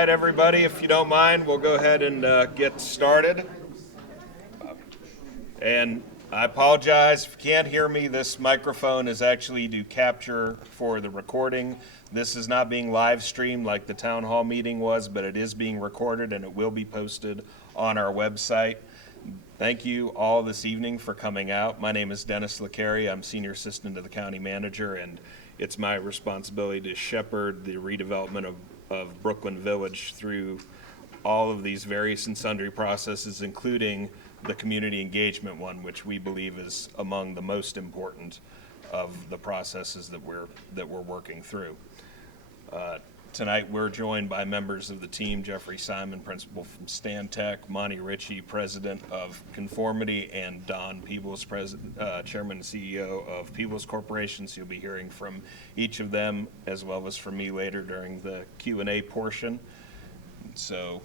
right, everybody, if you don't mind, we'll go ahead and get started. And I apologize if you can't hear me. This microphone is actually to capture for the recording. This is not being live streamed like the town hall meeting was, but it is being recorded and it will be posted on our website. Thank you all this evening for coming out. My name is Dennis LeCarry. I'm Senior Assistant to the County Manager, and it's my responsibility to shepherd the redevelopment of Brooklyn Village through all of these various and sundry processes, including the community engagement one, which we believe is among the most important of the processes that we're working through. Tonight we're joined by members of the team: Jeffrey Simon, Principal from Stantec, Monty Ritchie, President of Conformity, and Don Peebles, Chairman and CEO of Peebles Corporation. So you'll be hearing from each of them as well as from me later during the Q&A portion. So,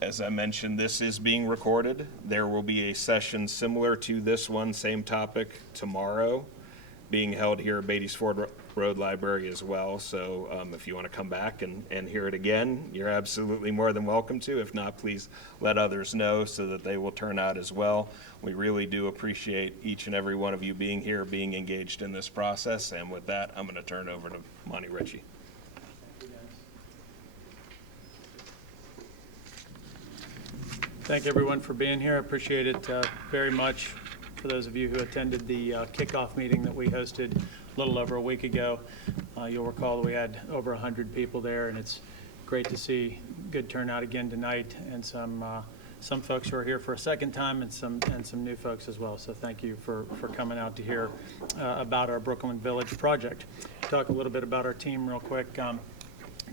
as I mentioned, this is being recorded. There will be a session similar to this one, same topic, tomorrow, being held here at Beatties Ford Road Library as well. So if you want to come back and hear it again, you're absolutely more than welcome to. If not, please let others know so that they will turn out as well. We really do appreciate each and every one of you being here, being engaged in this process. And with that, I'm going to turn it over to Monty Ritchie. Thank everyone for being here. I appreciate it very much. For those of you who attended the kickoff meeting that we hosted a little over a week ago, you'll recall that we had over 100 people there, and it's great to see good turnout again tonight, and some folks who are here for a second time, and some new folks as well. So thank you for coming out to hear about our Brooklyn Village project. Talk a little bit about our team real quick.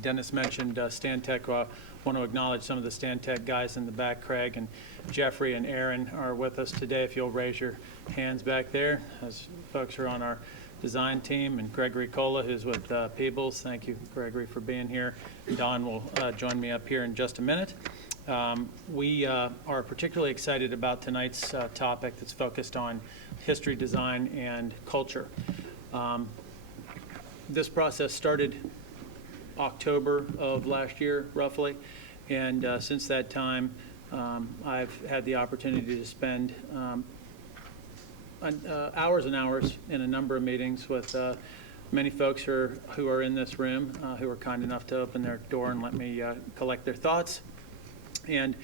Dennis mentioned Stantec. Want to acknowledge some of the Stantec guys in the back. Craig and Jeffrey and Aaron are with us today. If you'll raise your hands back there, as folks are on our design team, and Gregory Cola, who's with Peebles. Thank you, Gregory, for being here. Don will join me up here in just a minute. We are particularly excited about tonight's topic that's focused on history, design, and culture. This process started October of last year, roughly, and since that time, I've had the opportunity to spend hours and hours in a number of meetings with many folks who are in this room, who were kind enough to open their door and let me collect their thoughts. And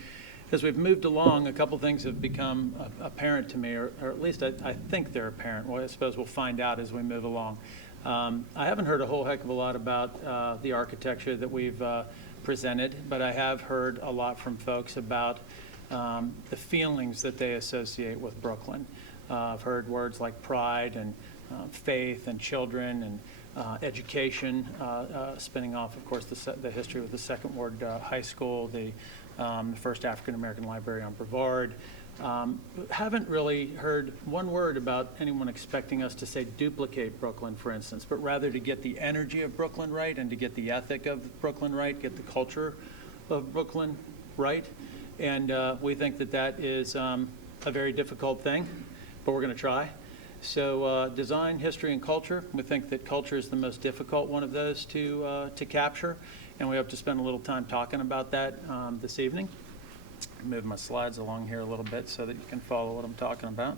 as we've moved along, a couple things have become apparent to me, or at least I think they're apparent. Well, I suppose we'll find out as we move along. I haven't heard a whole heck of a lot about the architecture that we've presented, but I have heard a lot from folks about the feelings that they associate with Brooklyn. I've heard words like pride and faith and children and education, spinning off, of course, the history with the Second Ward High School, the first African-American library on Brevard. Haven't really heard one word about anyone expecting us to say duplicate Brooklyn, for instance, but rather to get the energy of Brooklyn right and to get the ethic of Brooklyn right, get the culture of Brooklyn right. And we think that that is a very difficult thing, but we're going to try. So design, history, and culture. We think that culture is the most difficult one of those to capture, and we hope to spend a little time talking about that this evening. Move my slides along here a little bit so that you can follow what I'm talking about.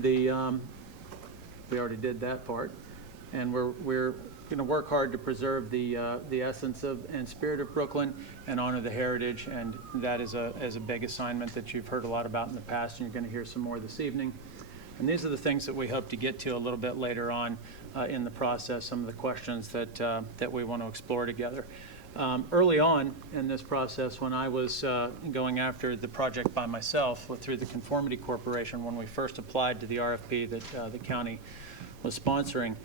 We already did that part, and we're going to work hard to preserve the essence of and spirit of Brooklyn and honor the heritage, and that is a big assignment that you've heard a lot about in the past, and you're going to hear some more this evening. And these are the things that we hope to get to a little bit later on in the process, some of the questions that we want to explore together. Early on in this process, when I was going after the project by myself through the Conformity Corporation, when we first applied to the RFP that the county was sponsoring,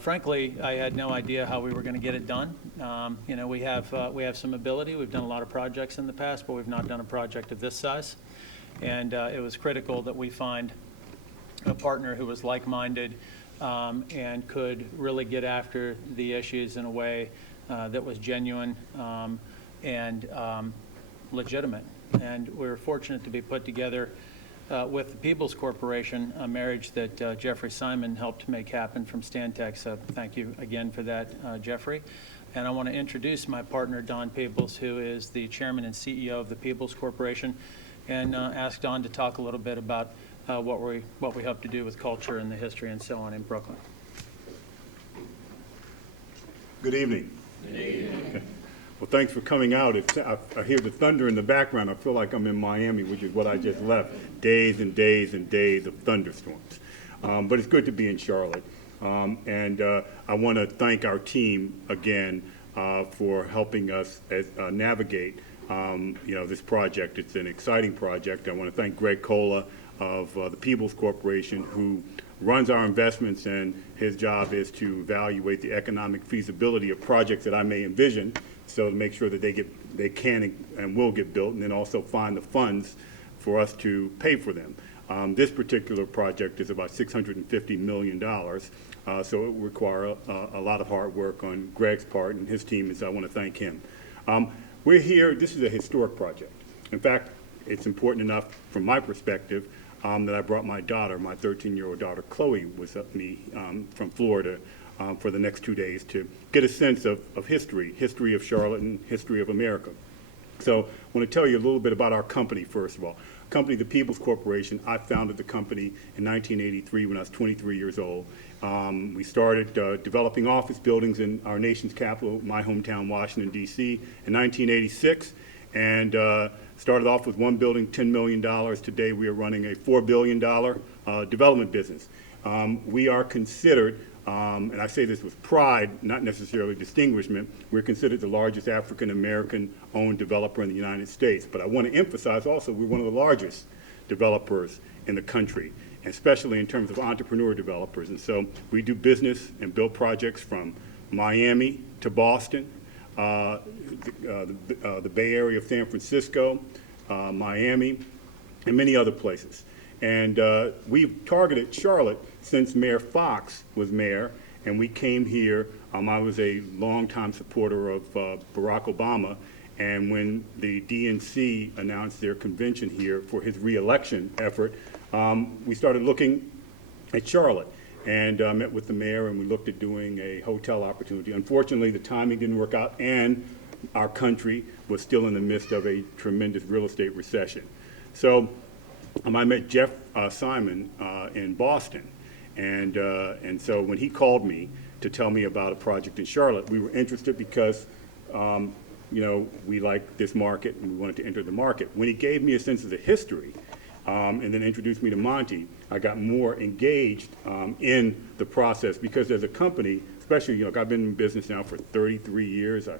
frankly, I had no idea how we were going to get it done. We have some ability. We've done a lot of projects in the past, but we've not done a project of this size. And it was critical that we find a partner who was like-minded and could really get after the issues in a way that was genuine and legitimate. And we're fortunate to be put together with the Peebles Corporation, a marriage that Jeffrey Simon helped make happen from Stantec. So thank you again for that, Jeffrey. And I want to introduce my partner, Don Peebles, who is the chairman and CEO of the Peebles Corporation, and ask Don to talk a little bit about what we hope to do with culture and the history and so on in Brooklyn. Good evening. Good evening. Well, thanks for coming out. I hear the thunder in the background. I feel like I'm in Miami, which is what I just left. Days and days and days of thunderstorms. But it's good to be in Charlotte. And I want to thank our team again for helping us navigate this project. It's an exciting project. I want to thank Greg Cola of the Peebles Corporation, who runs our investments, and his job is to evaluate the economic feasibility of projects that I may envision, so to make sure that they can and will get built, and then also find the funds for us to pay for them. This particular project is about $650 million, so it will require a lot of hard work on Greg's part and his team, and so I want to thank him. We're here, this is a historic project. In fact, it's important enough from my perspective that I brought my daughter, my 13-year-old daughter, Chloe, was up me from Florida for the next 2 days to get a sense of history of Charlotte and history of America. So I want to tell you a little bit about our company, first of all. Company, the Peebles Corporation, I founded the company in 1983 when I was 23 years old. We started developing office buildings in our nation's capital, my hometown, Washington, D.C., in 1986. And started off with one building, $10 million. Today we are running a $4 billion development business. We are considered, and I say this with pride, not necessarily distinguishment, we're considered the largest African-American owned developer in the United States. But I want to emphasize also we're one of the largest developers in the country, especially in terms of entrepreneur developers. And so we do business and build projects from Miami to Boston, the Bay Area of San Francisco, Miami, and many other places. And we've targeted Charlotte since Mayor Fox was mayor, and we came here. I was a longtime supporter of Barack Obama, and when the DNC announced their convention here for his re-election effort, we started looking at Charlotte. And met with the mayor, and we looked at doing a hotel opportunity. Unfortunately, the timing didn't work out, and our country was still in the midst of a tremendous real estate recession. So I met Jeff Simon in Boston, and so when he called me to tell me about a project in Charlotte, we were interested because we liked this market and we wanted to enter the market. When he gave me a sense of the history, and then introduced me to Monty, I got more engaged in the process, because as a company, especially, I've been in business now for 33 years. I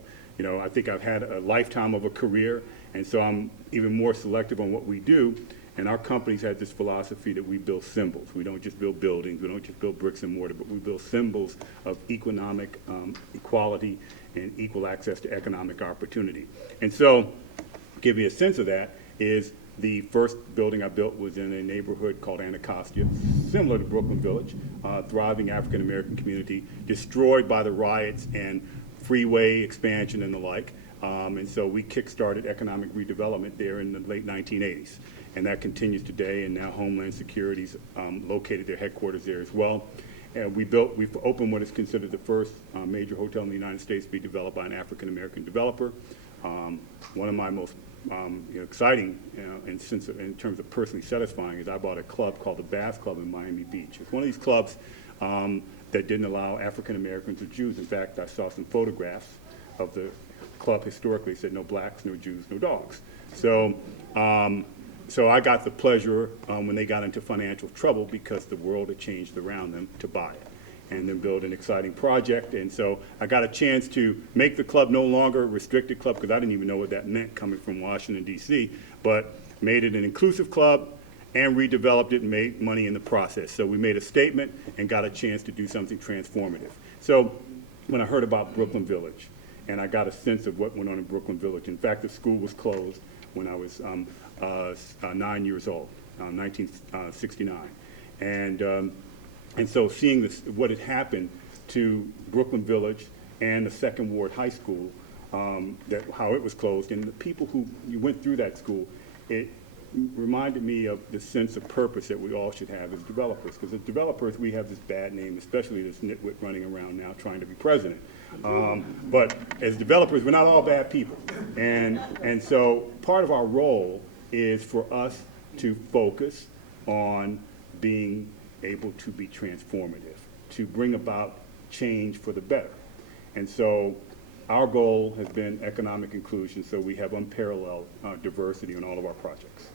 think I've had a lifetime of a career, and so I'm even more selective on what we do. And our company's had this philosophy that we build symbols. We don't just build buildings, we don't just build bricks and mortar, but we build symbols of economic equality and equal access to economic opportunity. And so, to give you a sense of that, is the first building I built was in a neighborhood called Anacostia, similar to Brooklyn Village, thriving African-American community, destroyed by the riots and freeway expansion and the like. And so we kick-started economic redevelopment there in the late 1980s. And that continues today, and now Homeland Security's located their headquarters there as well. And we've opened what is considered the first major hotel in the United States to be developed by an African-American developer. One of my most exciting in terms of personally satisfying is I bought a club called the Bass Club in Miami Beach. It's one of these clubs that didn't allow African Americans or Jews. In fact, I saw some photographs of the club historically. It said no blacks, no Jews, no dogs. So I got the pleasure when they got into financial trouble, because the world had changed around them, to buy it and then build an exciting project. And so I got a chance to make the club no longer a restricted club, because I didn't even know what that meant coming from Washington, D.C., but made it an inclusive club and redeveloped it and made money in the process. So we made a statement and got a chance to do something transformative. So when I heard about Brooklyn Village, and I got a sense of what went on in Brooklyn Village, in fact, the school was closed when I was 9 years old, 1969. And so seeing this, what had happened to Brooklyn Village and the Second Ward High School, how it was closed, and the people who you went through that school, reminded me of the sense of purpose that we all should have as developers. Because as developers, we have this bad name, especially this nitwit running around now trying to be president. But as developers, we're not all bad people. And so part of our role is for us to focus on being able to be transformative, to bring about change for the better. And so our goal has been economic inclusion, so we have unparalleled diversity in all of our projects.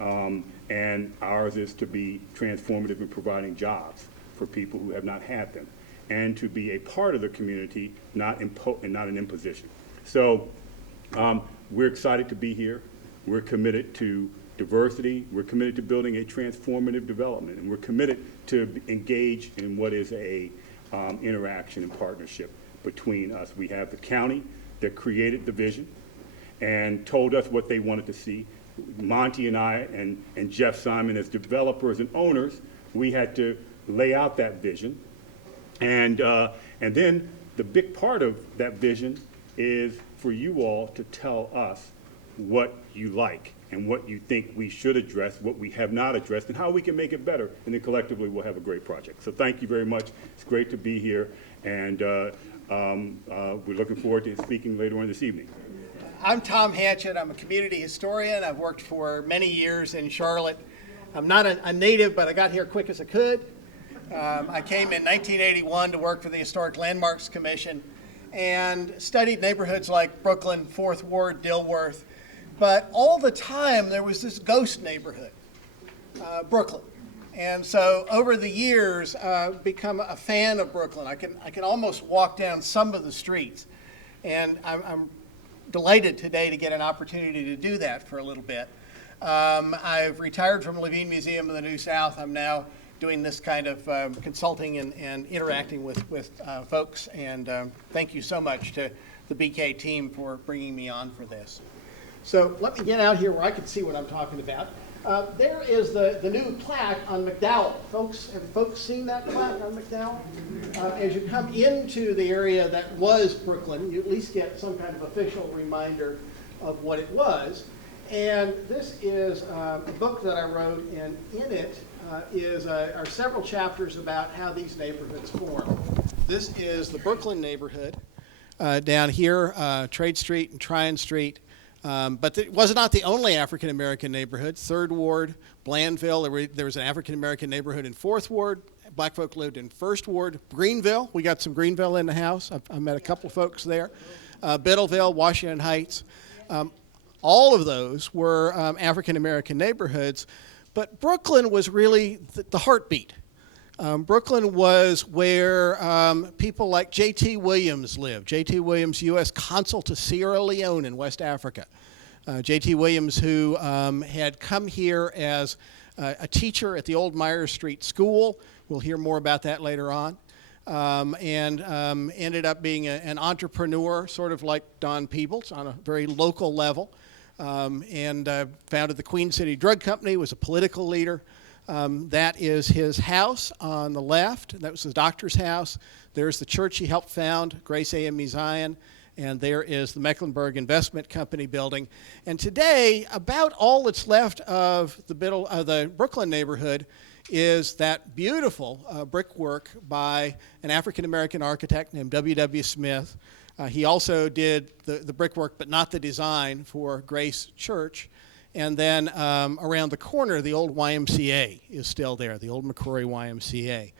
And ours is to be transformative in providing jobs for people who have not had them, and to be a part of the community, not an imposition. So we're excited to be here. We're committed to diversity. We're committed to building a transformative development, and we're committed to engage in what is a interaction and partnership between us. We have the county that created the vision and told us what they wanted to see. Monty and I and Jeff Simon, as developers and owners, we had to lay out that vision. And then the big part of that vision is for you all to tell us what you like and what you think we should address, what we have not addressed, and how we can make it better. And then collectively, we'll have a great project. So thank you very much. It's great to be here. And we're looking forward to speaking later on this evening. I'm Tom Hanchett. I'm a community historian. I've worked for many years in Charlotte. I'm not a native, but I got here quick as I could. I came in 1981 to work for the Historic Landmarks Commission and studied neighborhoods like Brooklyn, Fourth Ward, Dilworth. But all the time, there was this ghost neighborhood, Brooklyn. And so over the years, I've become a fan of Brooklyn. I can almost walk down some of the streets. And I'm delighted today to get an opportunity to do that for a little bit. I've retired from Levine Museum of the New South. I'm now doing this kind of consulting and interacting with folks. And thank you so much to the BK team for bringing me on for this. So let me get out here where I can see what I'm talking about. There is the new plaque on McDowell. Have folks seen that plaque on McDowell? As you come into the area that was Brooklyn, you at least get some kind of official reminder of what it was. And this is a book that I wrote, and in it are several chapters about how these neighborhoods form. This is the Brooklyn neighborhood down here, Trade Street and Tryon Street. But it was not the only African-American neighborhood. Third Ward, Blandville, there was an African-American neighborhood in Fourth Ward. Black folk lived in First Ward. Greenville, we got some Greenville in the house. I met a couple of folks there. Biddleville, Washington Heights. All of those were African-American neighborhoods. But Brooklyn was really the heartbeat. Brooklyn was where people like J.T. Williams lived. J.T. Williams, U.S. Consul to Sierra Leone in West Africa. J.T. Williams, who had come here as a teacher at the old Myers Street School. We'll hear more about that later on. And ended up being an entrepreneur, sort of like Don Peebles, on a very local level. And founded the Queen City Drug Company, was a political leader. That is his house on the left. That was his doctor's house. There's the church he helped found, Grace AME Zion. And there is the Mecklenburg Investment Company building. And today, about all that's left of the Brooklyn neighborhood is that beautiful brickwork by an African-American architect named W.W. Smith. He also did the brickwork, but not the design, for Grace Church. And then around the corner, the old YMCA is still there, the old McCrory YMCA.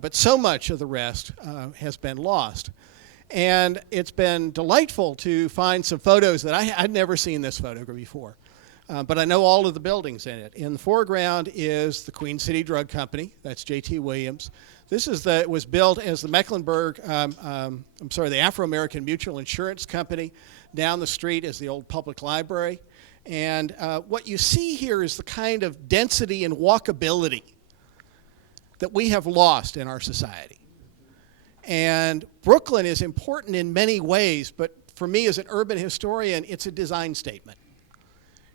But so much of the rest has been lost. And it's been delightful to find some photos that I'd never seen this photograph before. But I know all of the buildings in it. In the foreground is the Queen City Drug Company. That's J.T. Williams. This was built as the the Afro-American Mutual Insurance Company. Down the street is the old public library. And what you see here is the kind of density and walkability that we have lost in our society. And Brooklyn is important in many ways, but for me as an urban historian, it's a design statement.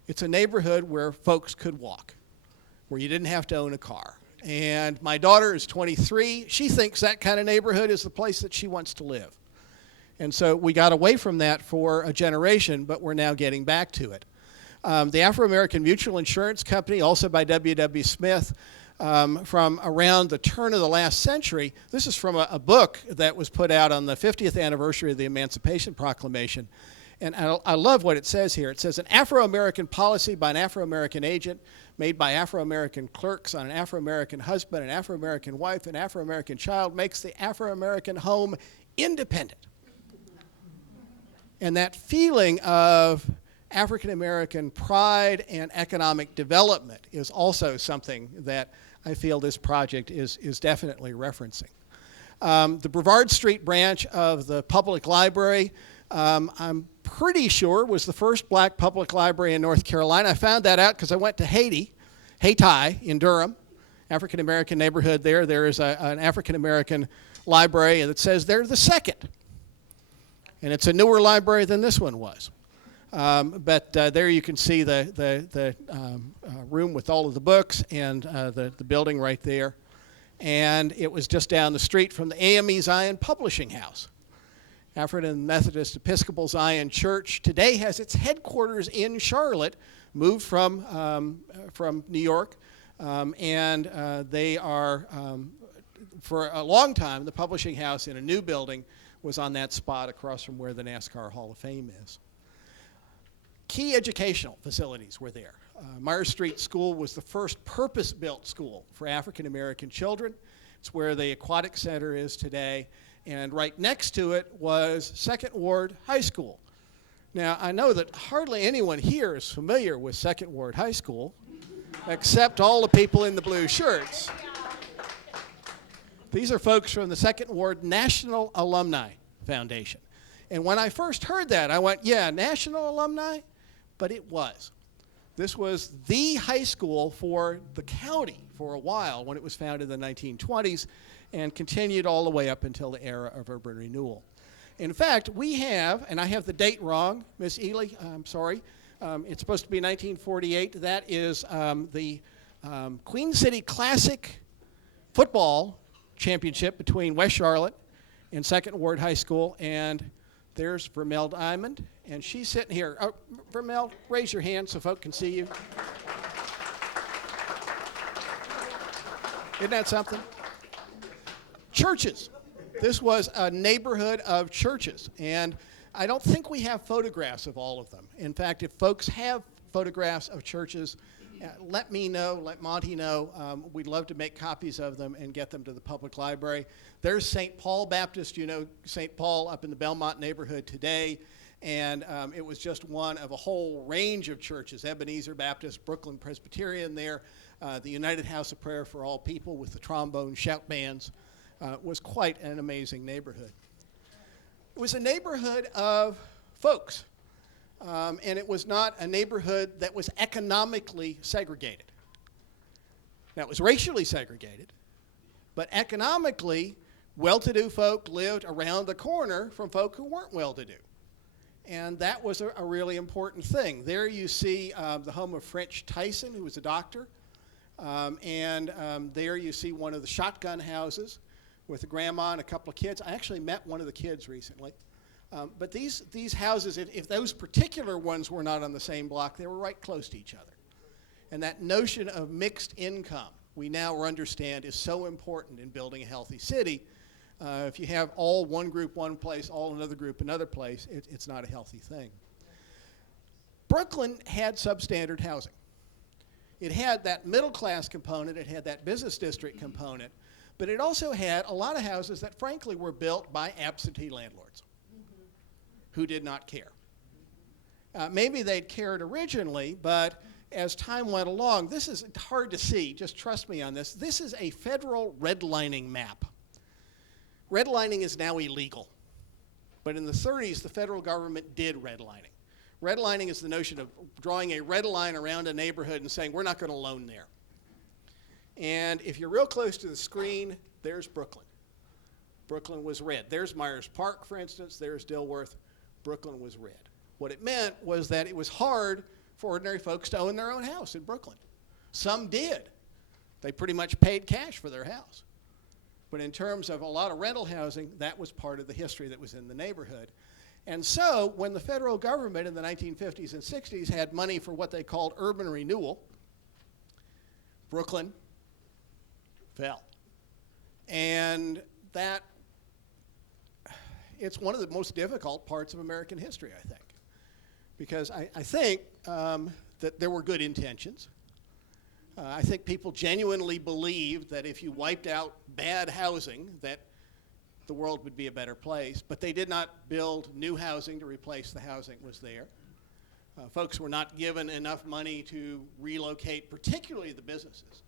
It's a neighborhood where folks could walk, where you didn't have to own a car. And my daughter is 23. She thinks that kind of neighborhood is the place that she wants to live. And so we got away from that for a generation, but we're now getting back to it. The Afro-American Mutual Insurance Company, also by W.W. Smith, from around the turn of the last century. This is from a book that was put out on the 50th anniversary of the Emancipation Proclamation. And I love what it says here. It says, an Afro-American policy by an Afro-American agent made by Afro-American clerks on an Afro-American husband, an Afro-American wife, an Afro-American child makes the Afro-American home independent. And that feeling of African-American pride and economic development is also something that I feel this project is definitely referencing. The Brevard Street branch of the public library, I'm pretty sure was the first black public library in North Carolina. I found that out because I went to Haiti in Durham, African-American neighborhood there. There is an African-American library that says they're the second. And it's a newer library than this one was. But there you can see the room with all of the books and the building right there. And it was just down the street from the AME Zion Publishing House. African Methodist Episcopal Zion Church today has its headquarters in Charlotte, moved from New York, and they are, for a long time, the publishing house in a new building was on that spot across from where the NASCAR Hall of Fame is. Key educational facilities were there. Myers Street School was the first purpose-built school for African American children. It's where the Aquatic Center is today. And right next to it was Second Ward High School. Now, I know that hardly anyone here is familiar with Second Ward High School, except all the people in the blue shirts. These are folks from the Second Ward National Alumni Foundation. And when I first heard that, I went, yeah, National Alumni? But it was. This was the high school for the county for a while when it was founded in the 1920s and continued all the way up until the era of urban renewal. In fact, we have, and I have the date wrong, Miss Ely, I'm sorry, it's supposed to be 1948. That is the Queen City Classic football championship between West Charlotte and Second Ward High School, and there's Vermel Diamond, and she's sitting here. Oh, Vermel, raise your hand so folk can see you. Isn't that something? Churches. This was a neighborhood of churches, and I don't think we have photographs of all of them. In fact, if folks have photographs of churches, let me know, let Monty know. We'd love to make copies of them and get them to the public library. There's St. Paul Baptist, you know, St. Paul up in the Belmont neighborhood today, and it was just one of a whole range of churches, Ebenezer Baptist, Brooklyn Presbyterian there, the United House of Prayer for All People with the trombone shout bands. Was quite an amazing neighborhood. It was a neighborhood of folks. And it was not a neighborhood that was economically segregated. Now, it was racially segregated, but economically, well-to-do folk lived around the corner from folk who weren't well-to-do. And that was a really important thing. There you see the home of French Tyson, who was a doctor. And there you see one of the shotgun houses with a grandma and a couple of kids. I actually met one of the kids recently. But these houses, if those particular ones were not on the same block, they were right close to each other. And that notion of mixed income, we now understand, is so important in building a healthy city. If you have all one group one place, all another group another place, it's not a healthy thing. Brooklyn had substandard housing. It had that middle class component, it had that business district component, but it also had a lot of houses that frankly were built by absentee landlords who did not care. Maybe they'd cared originally, but as time went along, this is hard to see, just trust me on this. This is a federal redlining map. Redlining is now illegal, but in the 30s, the federal government did redlining. Redlining is the notion of drawing a red line around a neighborhood and saying, we're not going to loan there. And if you're real close to the screen, there's Brooklyn. Brooklyn was red. There's Myers Park, for instance. There's Dilworth. Brooklyn was red. What it meant was that it was hard for ordinary folks to own their own house in Brooklyn. Some did. They pretty much paid cash for their house. But in terms of a lot of rental housing, that was part of the history that was in the neighborhood. And so when the federal government in the 1950s and 60s had money for what they called urban renewal, Brooklyn fell. And that, it's one of the most difficult parts of American history, I think. Because I think that there were good intentions. I think people genuinely believed that if you wiped out bad housing, that the world would be a better place, but they did not build new housing to replace the housing that was there. Folks were not given enough money to relocate, particularly the businesses.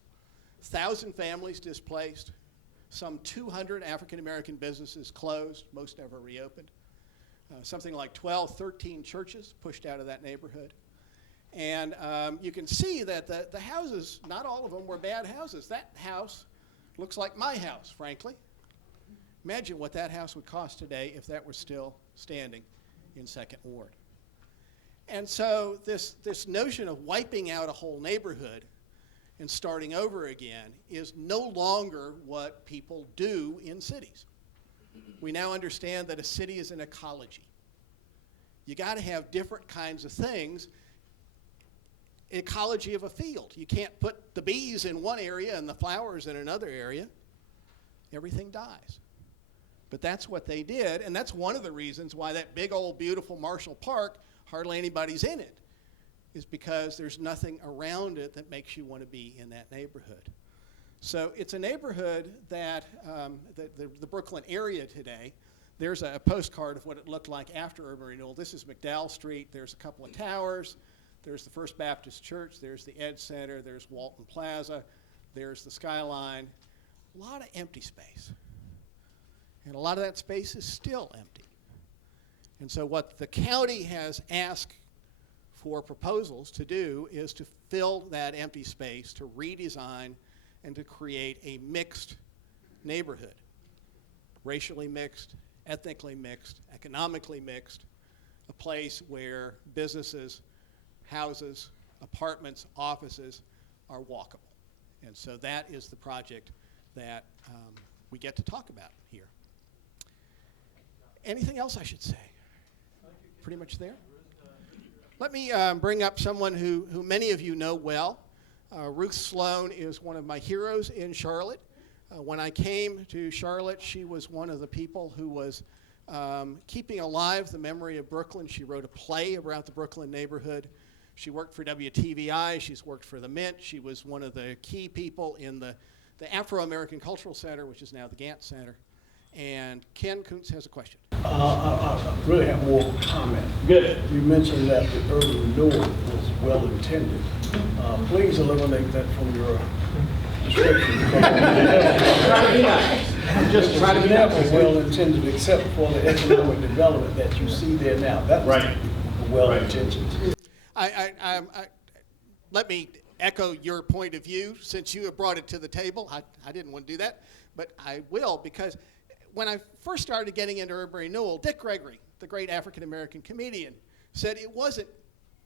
1,000 families displaced, some 200 African-American businesses closed, most never reopened. Something like 12, 13 churches pushed out of that neighborhood. And you can see that the houses, not all of them were bad houses. That house looks like my house, frankly. Imagine what that house would cost today if that were still standing in Second Ward. And so this notion of wiping out a whole neighborhood and starting over again is no longer what people do in cities. We now understand that a city is an ecology. You got to have different kinds of things. Ecology of a field. You can't put the bees in one area and the flowers in another area. Everything dies. But that's what they did, and that's one of the reasons why that big old beautiful Marshall Park, hardly anybody's in it, is because there's nothing around it that makes you want to be in that neighborhood. So it's a neighborhood that, the Brooklyn area today, there's a postcard of what it looked like after urban renewal. This is McDowell Street. There's a couple of towers. There's the First Baptist Church. There's the Ed Center. There's Walton Plaza. There's the Skyline. A lot of empty space. And a lot of that space is still empty. And so what the county has asked for proposals to do is to fill that empty space, to redesign, and to create a mixed neighborhood. Racially mixed, ethnically mixed, economically mixed, a place where businesses, houses, apartments, offices are walkable. And so that is the project that we get to talk about here. Anything else I should say? Pretty much there. Let me bring up someone who many of you know well. Ruth Sloan is one of my heroes in Charlotte. When I came to Charlotte, she was one of the people who was keeping alive the memory of Brooklyn. She wrote a play about the Brooklyn neighborhood. She worked for WTVI. She's worked for the Mint. She was one of the key people in the Afro-American Cultural Center, which is now the Gant Center. And Ken Kuntz has a question. I really have more comment. Good. You mentioned that the urban renewal was well intended. Please eliminate that from your description. Try to be nice. Just try to be never nice. well intended except for the economic development that you see there now. That was Right. well intentioned. Let me echo your point of view since you have brought it to the table. I didn't want to do that, but I will, because when I first started getting into urban renewal, Dick Gregory, the great African-American comedian, said it wasn't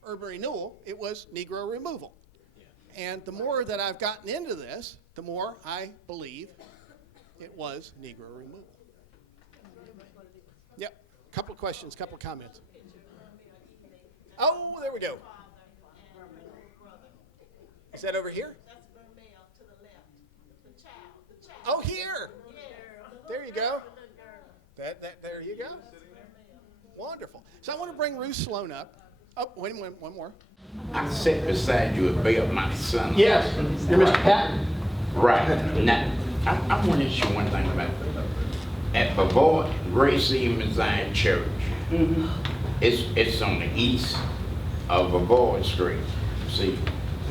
urban renewal, it was Negro removal. Yeah. And the more that I've gotten into this, the more I believe it was Negro removal. Yep, couple of questions, couple of comments. Oh, there we go. Is that over here? That's Vermeil to the left. The child. Oh, here. Yeah. There you go. Little girl. There you go. Wonderful. So I want to bring Ruth Sloan up. Oh, wait a minute, one more. I sit beside you at Bill, my son. Yes, you're Mr. Patton. Right. Now, I want to ask you one thing about that. At Bavoy, Grace Eve Zion Church, it's on the east of Bavoy Street. See,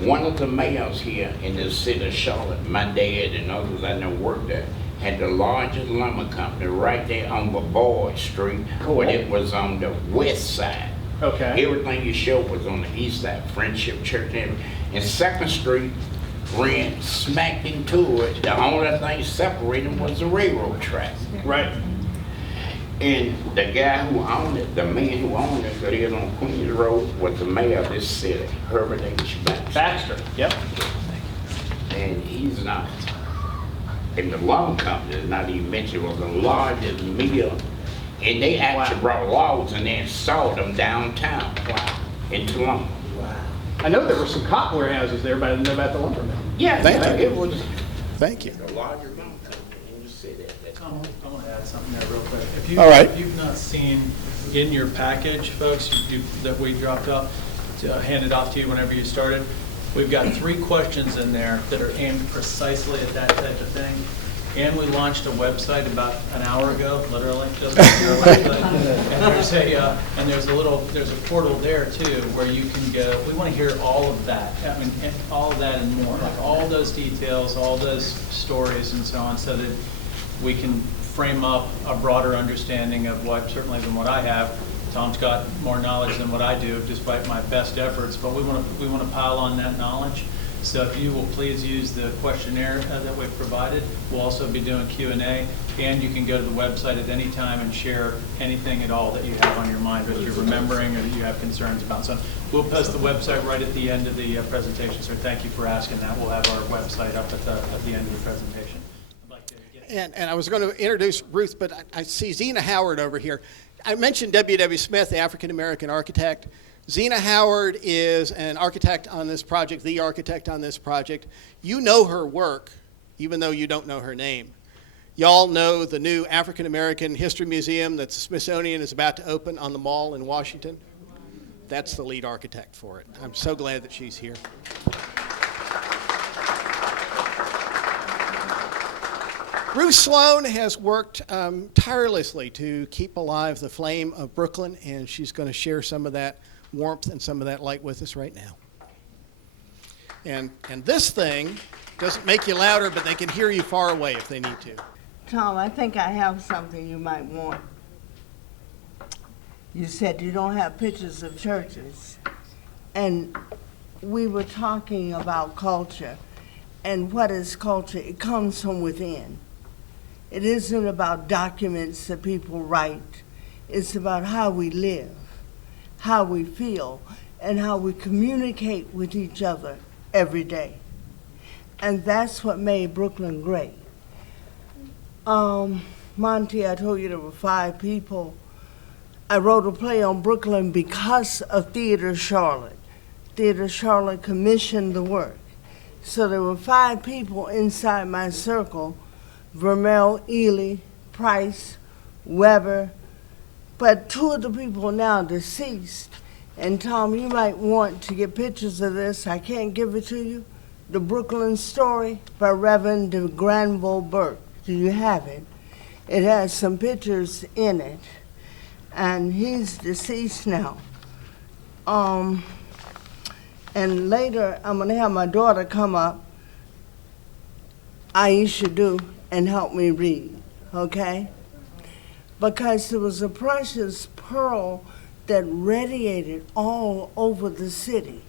one of the mayors here in the city of Charlotte, my dad and others I know worked there, had the largest lumber company right there on Bavoy Street, but it was on the west side. Okay. Everything you showed was on the east side, Friendship Church and everything. And 2nd Street ran smack into it. The only thing separating was the railroad track. Right. And the guy who owned it, the man who owned it, that is on Queens Road, was the mayor of this city, Herbert H. Baxter. Baxter. Yep. And he's not. And the lumber company is not even mentioned, was the largest mill And they actually Wow. brought logs and they installed them downtown in Toowoomba. I know there were some cotton warehouses there, but I didn't know about the lumber mill. Yeah, Thank you. it was Thank you. a larger mountain in the city at that time. I want to add something there real quick. If All right. If you've not seen in your package, folks, that we dropped off, handed off to you whenever you started, we've got 3 questions in there that are aimed precisely at that type of thing. And we launched a website about an hour ago, literally, just like your website. And there's a portal there too, where you can go, we want to hear all of that. I mean, and all of that and more, like all those details, all those stories and so on, so that we can frame up a broader understanding of what, certainly than what I have. Tom's got more knowledge than what I do, despite my best efforts, but we want to pile on that knowledge. So if you will please use the questionnaire that we've provided. We'll also be doing Q&A, and you can go to the website at any time and share anything at all that you have on your mind, that you're remembering or that you have concerns about. So we'll post the website right at the end of the presentation, sir. Thank you for asking that. We'll have our website up at the end of the presentation. I'd like to get And I was going to introduce Ruth, but I see Zena Howard over here. I mentioned W.W. Smith, the African-American architect. Zena Howard is an architect on this project, the architect on this project. You know her work, even though you don't know her name. Y'all know the new African-American History Museum that the Smithsonian is about to open on the Mall in Washington? That's the lead architect for it. I'm so glad that she's here. Ruth Sloan has worked tirelessly to keep alive the flame of Brooklyn, and she's going to share some of that warmth and some of that light with us right now. And this thing doesn't make you louder, but they can hear you far away if they need to. Tom, I think I have something you might want. You said you don't have pictures of churches. And we were talking about culture. And what is culture? It comes from within. It isn't about documents that people write. It's about how we live, how we feel, and how we communicate with each other every day. And that's what made Brooklyn great. Monty, I told you there were 5 people. I wrote a play on Brooklyn because of Theater Charlotte. Theater Charlotte commissioned the work. So there were 5 people inside my circle: Vermel, Ely, Price, Weber, but 2 of the people now deceased. And Tom, you might want to get pictures of this. I can't give it to you. The Brooklyn Story by Reverend de Granville Burke. Do you have it? It has some pictures in it. And he's deceased now. And later, I'm gonna have my daughter come up, Aisha do, and help me read, okay? Because there was a precious pearl that radiated all over the city.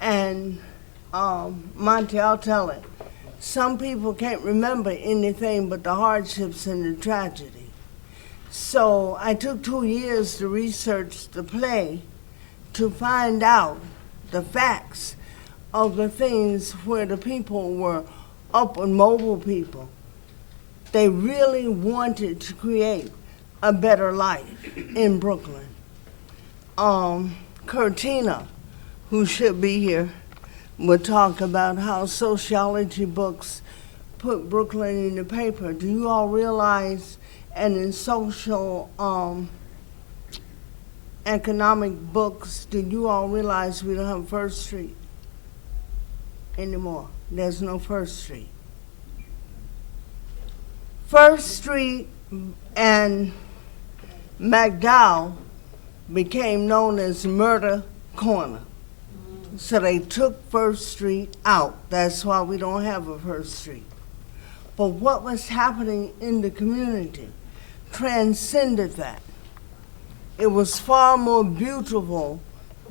And Monty, I'll tell it. Some people can't remember anything but the hardships and the tragedy. So I took 2 years to research the play to find out the facts of the things where the people were upward mobile people. They really wanted to create a better life in Brooklyn. Curtina, who should be here, would talk about how sociology books put Brooklyn in the paper. Do you all realize, and in social economic books, do you all realize we don't have First Street anymore? There's no First Street. First Street and McDowell became known as Murder Corner. So they took First Street out. That's why we don't have a First Street. But what was happening in the community transcended that. It was far more beautiful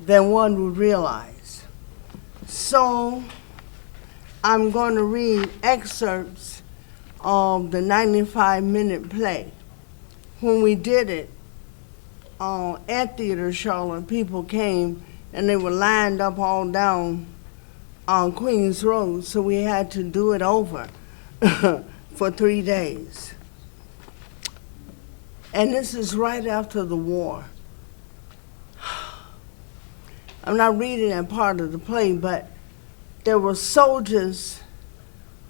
than one would realize. So I'm going to read excerpts of the 95-minute play. When we did it at Theater Charlotte, people came and they were lined up all down on Queens Road, so we had to do it over for 3 days. and this is right after the war. I'm not reading that part of the play, but there were soldiers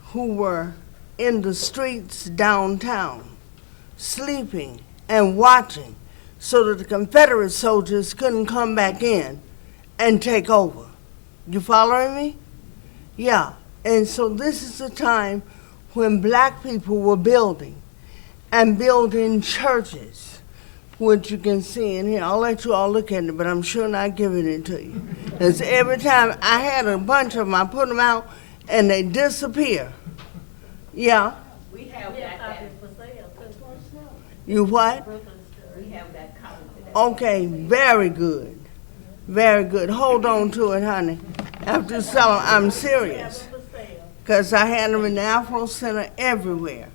who were in the streets downtown, sleeping and watching so that the Confederate soldiers couldn't come back in and take over. You following me? Yeah. And so this is the time when black people were building churches, which you can see in here. I'll let you all look at it, but I'm sure not giving it to you. Because every time I had a bunch of them, I put them out and they disappear. Yeah. We have that for sale, too. You what? We have that copy for that. Okay, very good. Very good. Hold on to it, honey. After you sell them, I'm serious. Because I had them in the Afro Center everywhere.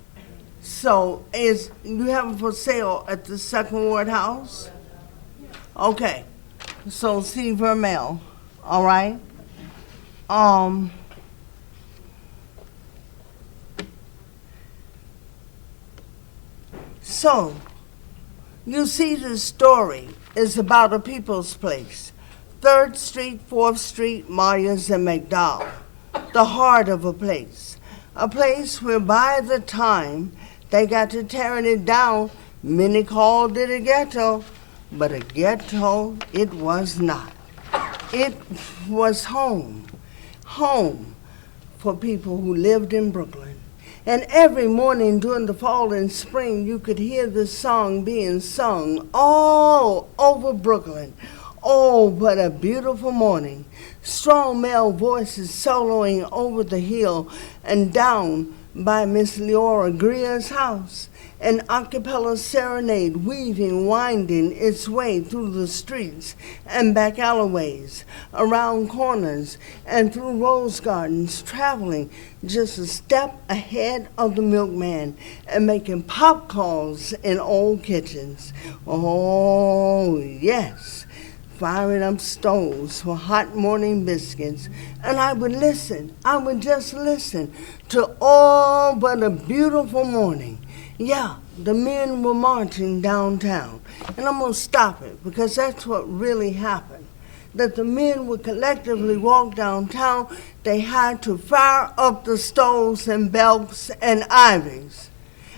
So you have them for sale at the Second Ward House? Okay. So see Vermel, all right? So, you see the story is about a people's place. 3rd Street, 4th Street, Myers, and McDowell. The heart of a place. A place where by the time they got to tearing it down, many called it a ghetto, but a ghetto it was not. It was home. Home for people who lived in Brooklyn. And every morning during the fall and spring, you could hear this song being sung all over Brooklyn. Oh, what a beautiful morning. Strong male voices soloing over the hill and down by Miss Leora Greer's house. An a cappella serenade winding its way through the streets and back alleyways, around corners, and through rose gardens, traveling just a step ahead of the milkman and making pop calls in old kitchens. Oh, yes. Firing up stoves for hot morning biscuits. And I would listen. I would just listen to all but a beautiful morning. Yeah, the men were marching downtown. And I'm going to stop it because that's what really happened. That the men would collectively walk downtown. They had to fire up the stoves and Belks and Ivies.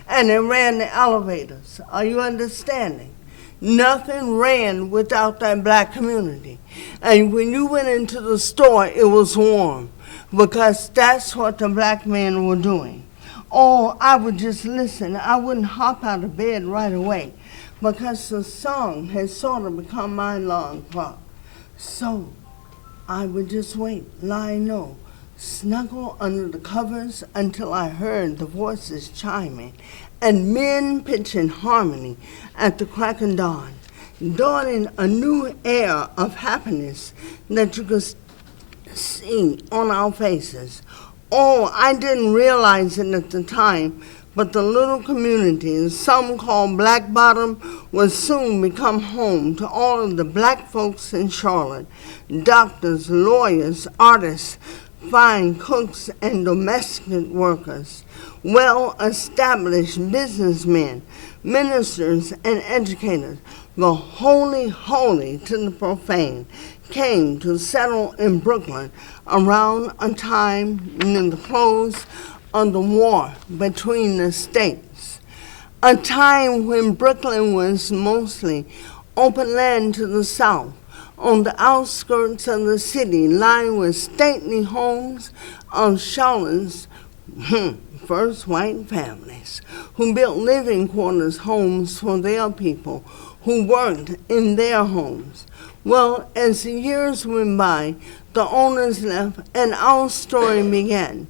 And they ran the elevators. Are you understanding? Nothing ran without that black community. And when you went into the store, it was warm because that's what the black men were doing. Oh, I would just listen. I wouldn't hop out of bed right away because the song had sort of become my alarm clock. So I would just wait, lie low, snuggle under the covers until I heard the voices chiming and men pitching harmony at the crack of dawn, dawning a new air of happiness that you could see on our faces. Oh, I didn't realize it at the time, but the little community, some called Black Bottom, would soon become home to all of the black folks in Charlotte, doctors, lawyers, artists, fine cooks and domestic workers, well-established businessmen, ministers, and educators. The holy to the profane came to settle in Brooklyn around a time near the close of the war between the states, a time when Brooklyn was mostly open land to the south, on the outskirts of the city, lined with stately homes of Charlotte's first white families, who built living quarters homes for their people, who worked in their homes. Well, as the years went by, the owners left, and our story began.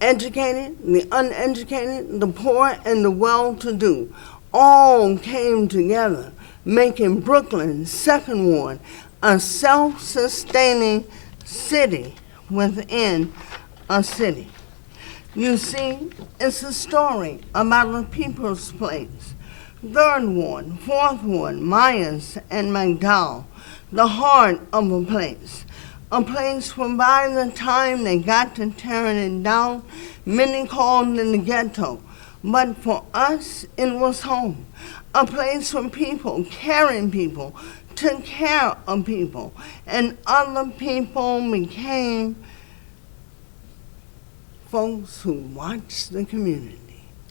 Educated, the uneducated, the poor, and the well-to-do all came together, making Brooklyn, Second Ward, a self-sustaining city within a city. You see, it's a story about a people's place. 3rd Ward, 4th Ward, Myers, and McDowell, the heart of a place where by the time they got to tearing it down, many called it the ghetto, But for us, it was home, a place for people, caring people, took care of people, and other people became folks who watched the community.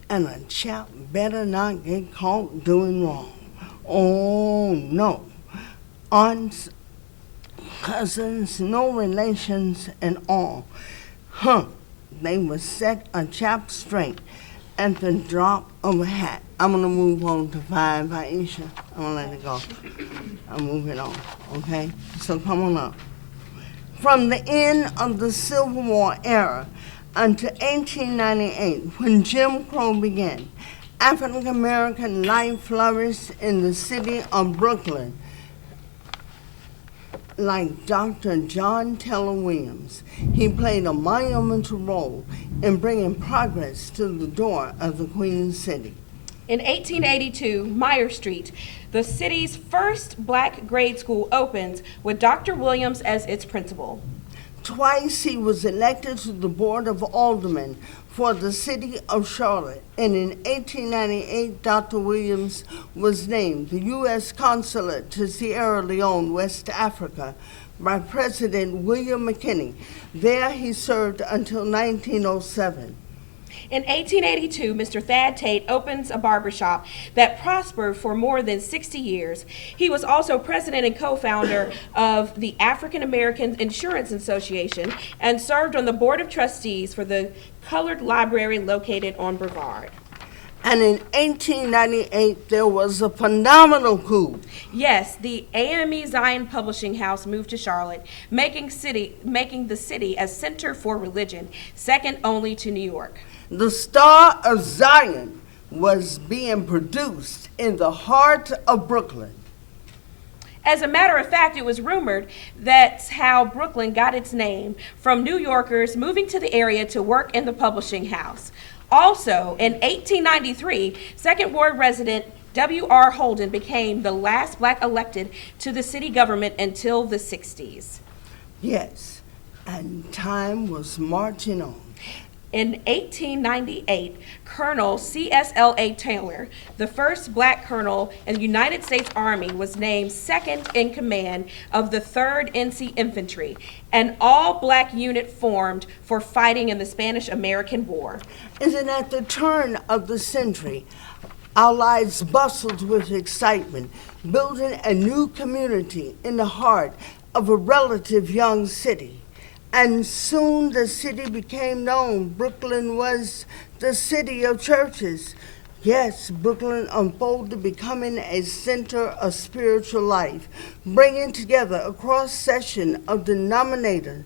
And a chap better not get caught doing wrong. Oh, no. Aunts, cousins, no relations at all. They would set a chap straight at the drop of a hat. I'm gonna move on to 5, Aisha. I'm gonna let it go. I'm moving on, okay? So come on up. From the end of the Civil War era until 1898, when Jim Crow began, African American life flourished in the city of Brooklyn. Like Dr. John Taylor Williams, he played a monumental role in bringing progress to the door of the Queen City. In 1882, Meyer Street, the city's first black grade school, opened with Dr. Williams as its principal. Twice he was elected to the Board of Aldermen for the city of Charlotte, and in 1898, Dr. Williams was named the U.S. Consulate to Sierra Leone, West Africa, by President William McKinley. There he served until 1907. In 1882, Mr. Thad Tate opens a barbershop that prospered for more than 60 years. He was also president and co-founder of the African American Insurance Association and served on the board of trustees for the Colored Library located on Brevard. And in 1898, there was a phenomenal coup. Yes, the AME Zion Publishing House moved to Charlotte, making the city a center for religion, second only to New York. The Star of Zion was being produced in the heart of Brooklyn. As a matter of fact, it was rumored that's how Brooklyn got its name, from New Yorkers moving to the area to work in the publishing house. Also, in 1893, Second Ward resident W.R. Holden became the last black elected to the city government until the 60s. Yes, and time was marching on. In 1898, Colonel C.S.L.A. Taylor, the first black colonel in the United States Army, was named second in command of the 3rd NC Infantry, an all-black unit formed for fighting in the Spanish-American War. And then at the turn of the century, our lives bustled with excitement, building a new community in the heart of a relative young city. And soon the city became known. Brooklyn was the city of churches. Yes, Brooklyn unfolded, becoming a center of spiritual life, bringing together a cross-section of denominations.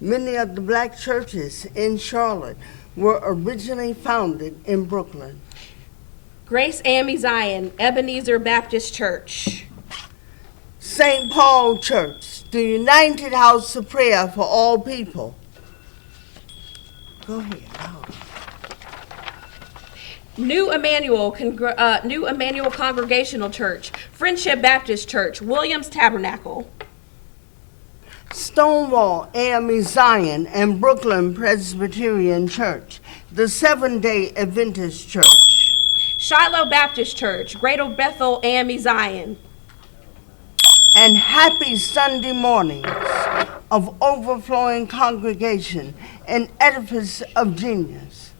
Many of the black churches in Charlotte were originally founded in Brooklyn. Grace AME Zion, Ebenezer Baptist Church. St. Paul Church, the United House of Prayer for All People. Go ahead. New Emmanuel Congregational Church, Friendship Baptist Church, Williams Tabernacle. Stonewall AME Zion and Brooklyn Presbyterian Church, the Seventh-day Adventist Church. Shiloh Baptist Church, Greater Bethel AME Zion. And happy Sunday mornings of overflowing congregation and edifice of genius.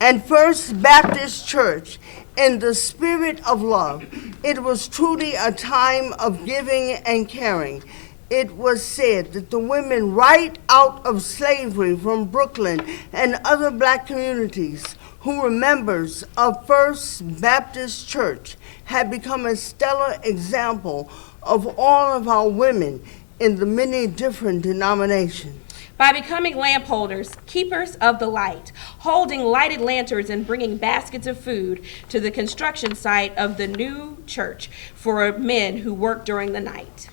And First Baptist Church, in the spirit of love, it was truly a time of giving and caring. It was said that the women right out of slavery from Brooklyn and other black communities who were members of First Baptist Church had become a stellar example of all of our women in the many different denominations. By becoming lamp holders, keepers of the light, holding lighted lanterns and bringing baskets of food to the construction site of the new church for men who work during the night.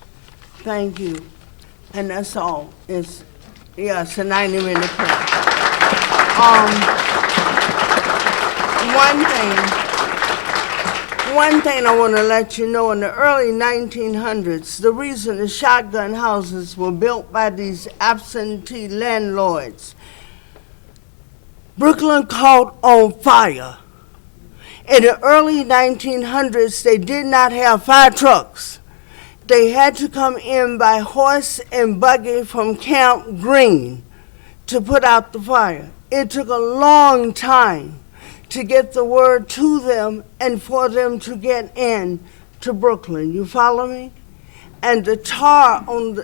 Thank you. And that's all. It's a 90-minute prayer. One thing I want to let you know, in the early 1900s, the reason the shotgun houses were built by these absentee landlords Brooklyn caught on fire. In the early 1900s, they did not have fire trucks. They had to come in by horse and buggy from Camp Green to put out the fire. It took a long time to get the word to them and for them to get in to Brooklyn. You follow me? And the tar on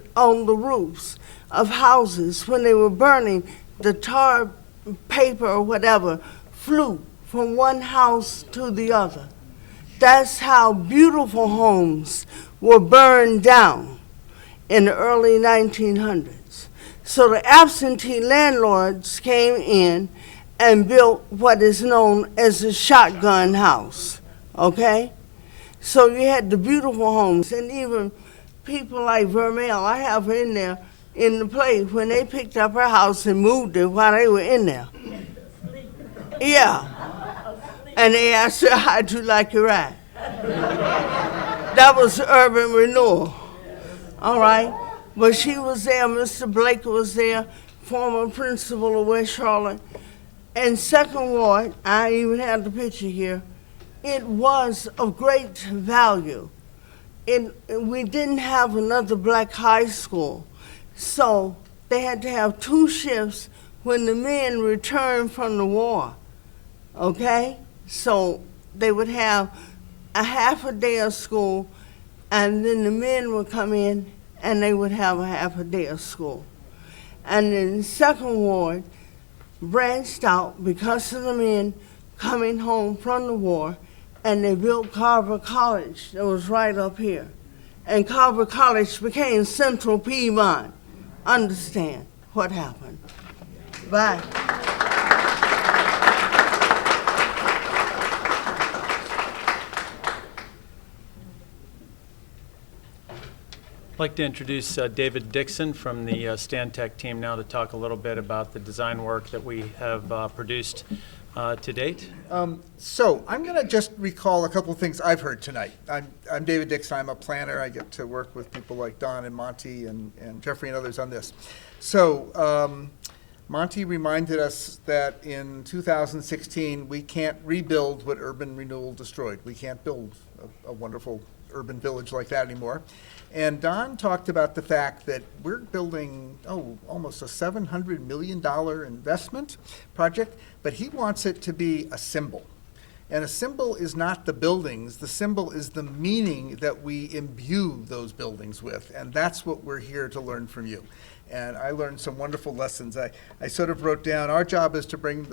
the roofs of houses, when they were burning, the tar paper or whatever flew from one house to the other. That's how beautiful homes were burned down in the early 1900s. So the absentee landlords came in and built what is known as a shotgun house, okay? So you had the beautiful homes, and even people like Vermeil, I have her in there in the play when they picked up her house and moved it while they were in there. Yeah. And they asked her, how'd you like your ride? That was urban renewal, all right? But she was there, Mr. Blake was there, former principal of West Charlotte. And Second Ward, I even have the picture here, it was of great value. We didn't have another black high school, so they had to have 2 shifts when the men returned from the war, okay? So they would have a half a day of school, and then the men would come in and they would have a half a day of school. And then the Second Ward branched out because of the men coming home from the war, and they built Carver College that was right up here. And Carver College became Central Piedmont. Understand what happened. Bye. I'd like to introduce David Dixon from the Stantec team now to talk a little bit about the design work that we have produced to date. So I'm going to just recall a couple of things I've heard tonight. I'm David Dixon. I'm a planner. I get to work with people like Don and Monty and Jeffrey and others on this. So Monty reminded us that in 2016 we can't rebuild what urban renewal destroyed. We can't build a wonderful urban village like that anymore. And Don talked about the fact that we're building, almost a $700 million investment project, but he wants it to be a symbol. And a symbol is not the buildings, the symbol is the meaning that we imbue those buildings with, and that's what we're here to learn from you. And I learned some wonderful lessons. I sort of wrote down, our job is to bring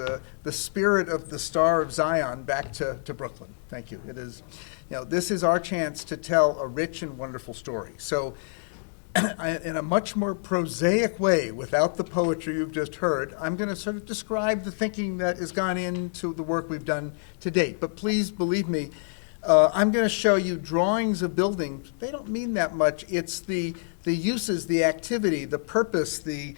the spirit of the Star of Zion back to Brooklyn. Thank you. It is, this is our chance to tell a rich and wonderful story. So in a much more prosaic way, without the poetry you've just heard, I'm going to sort of describe the thinking that has gone into the work we've done to date. But please believe me, I'm going to show you drawings of buildings. They don't mean that much. It's the uses, the activity, the purpose, the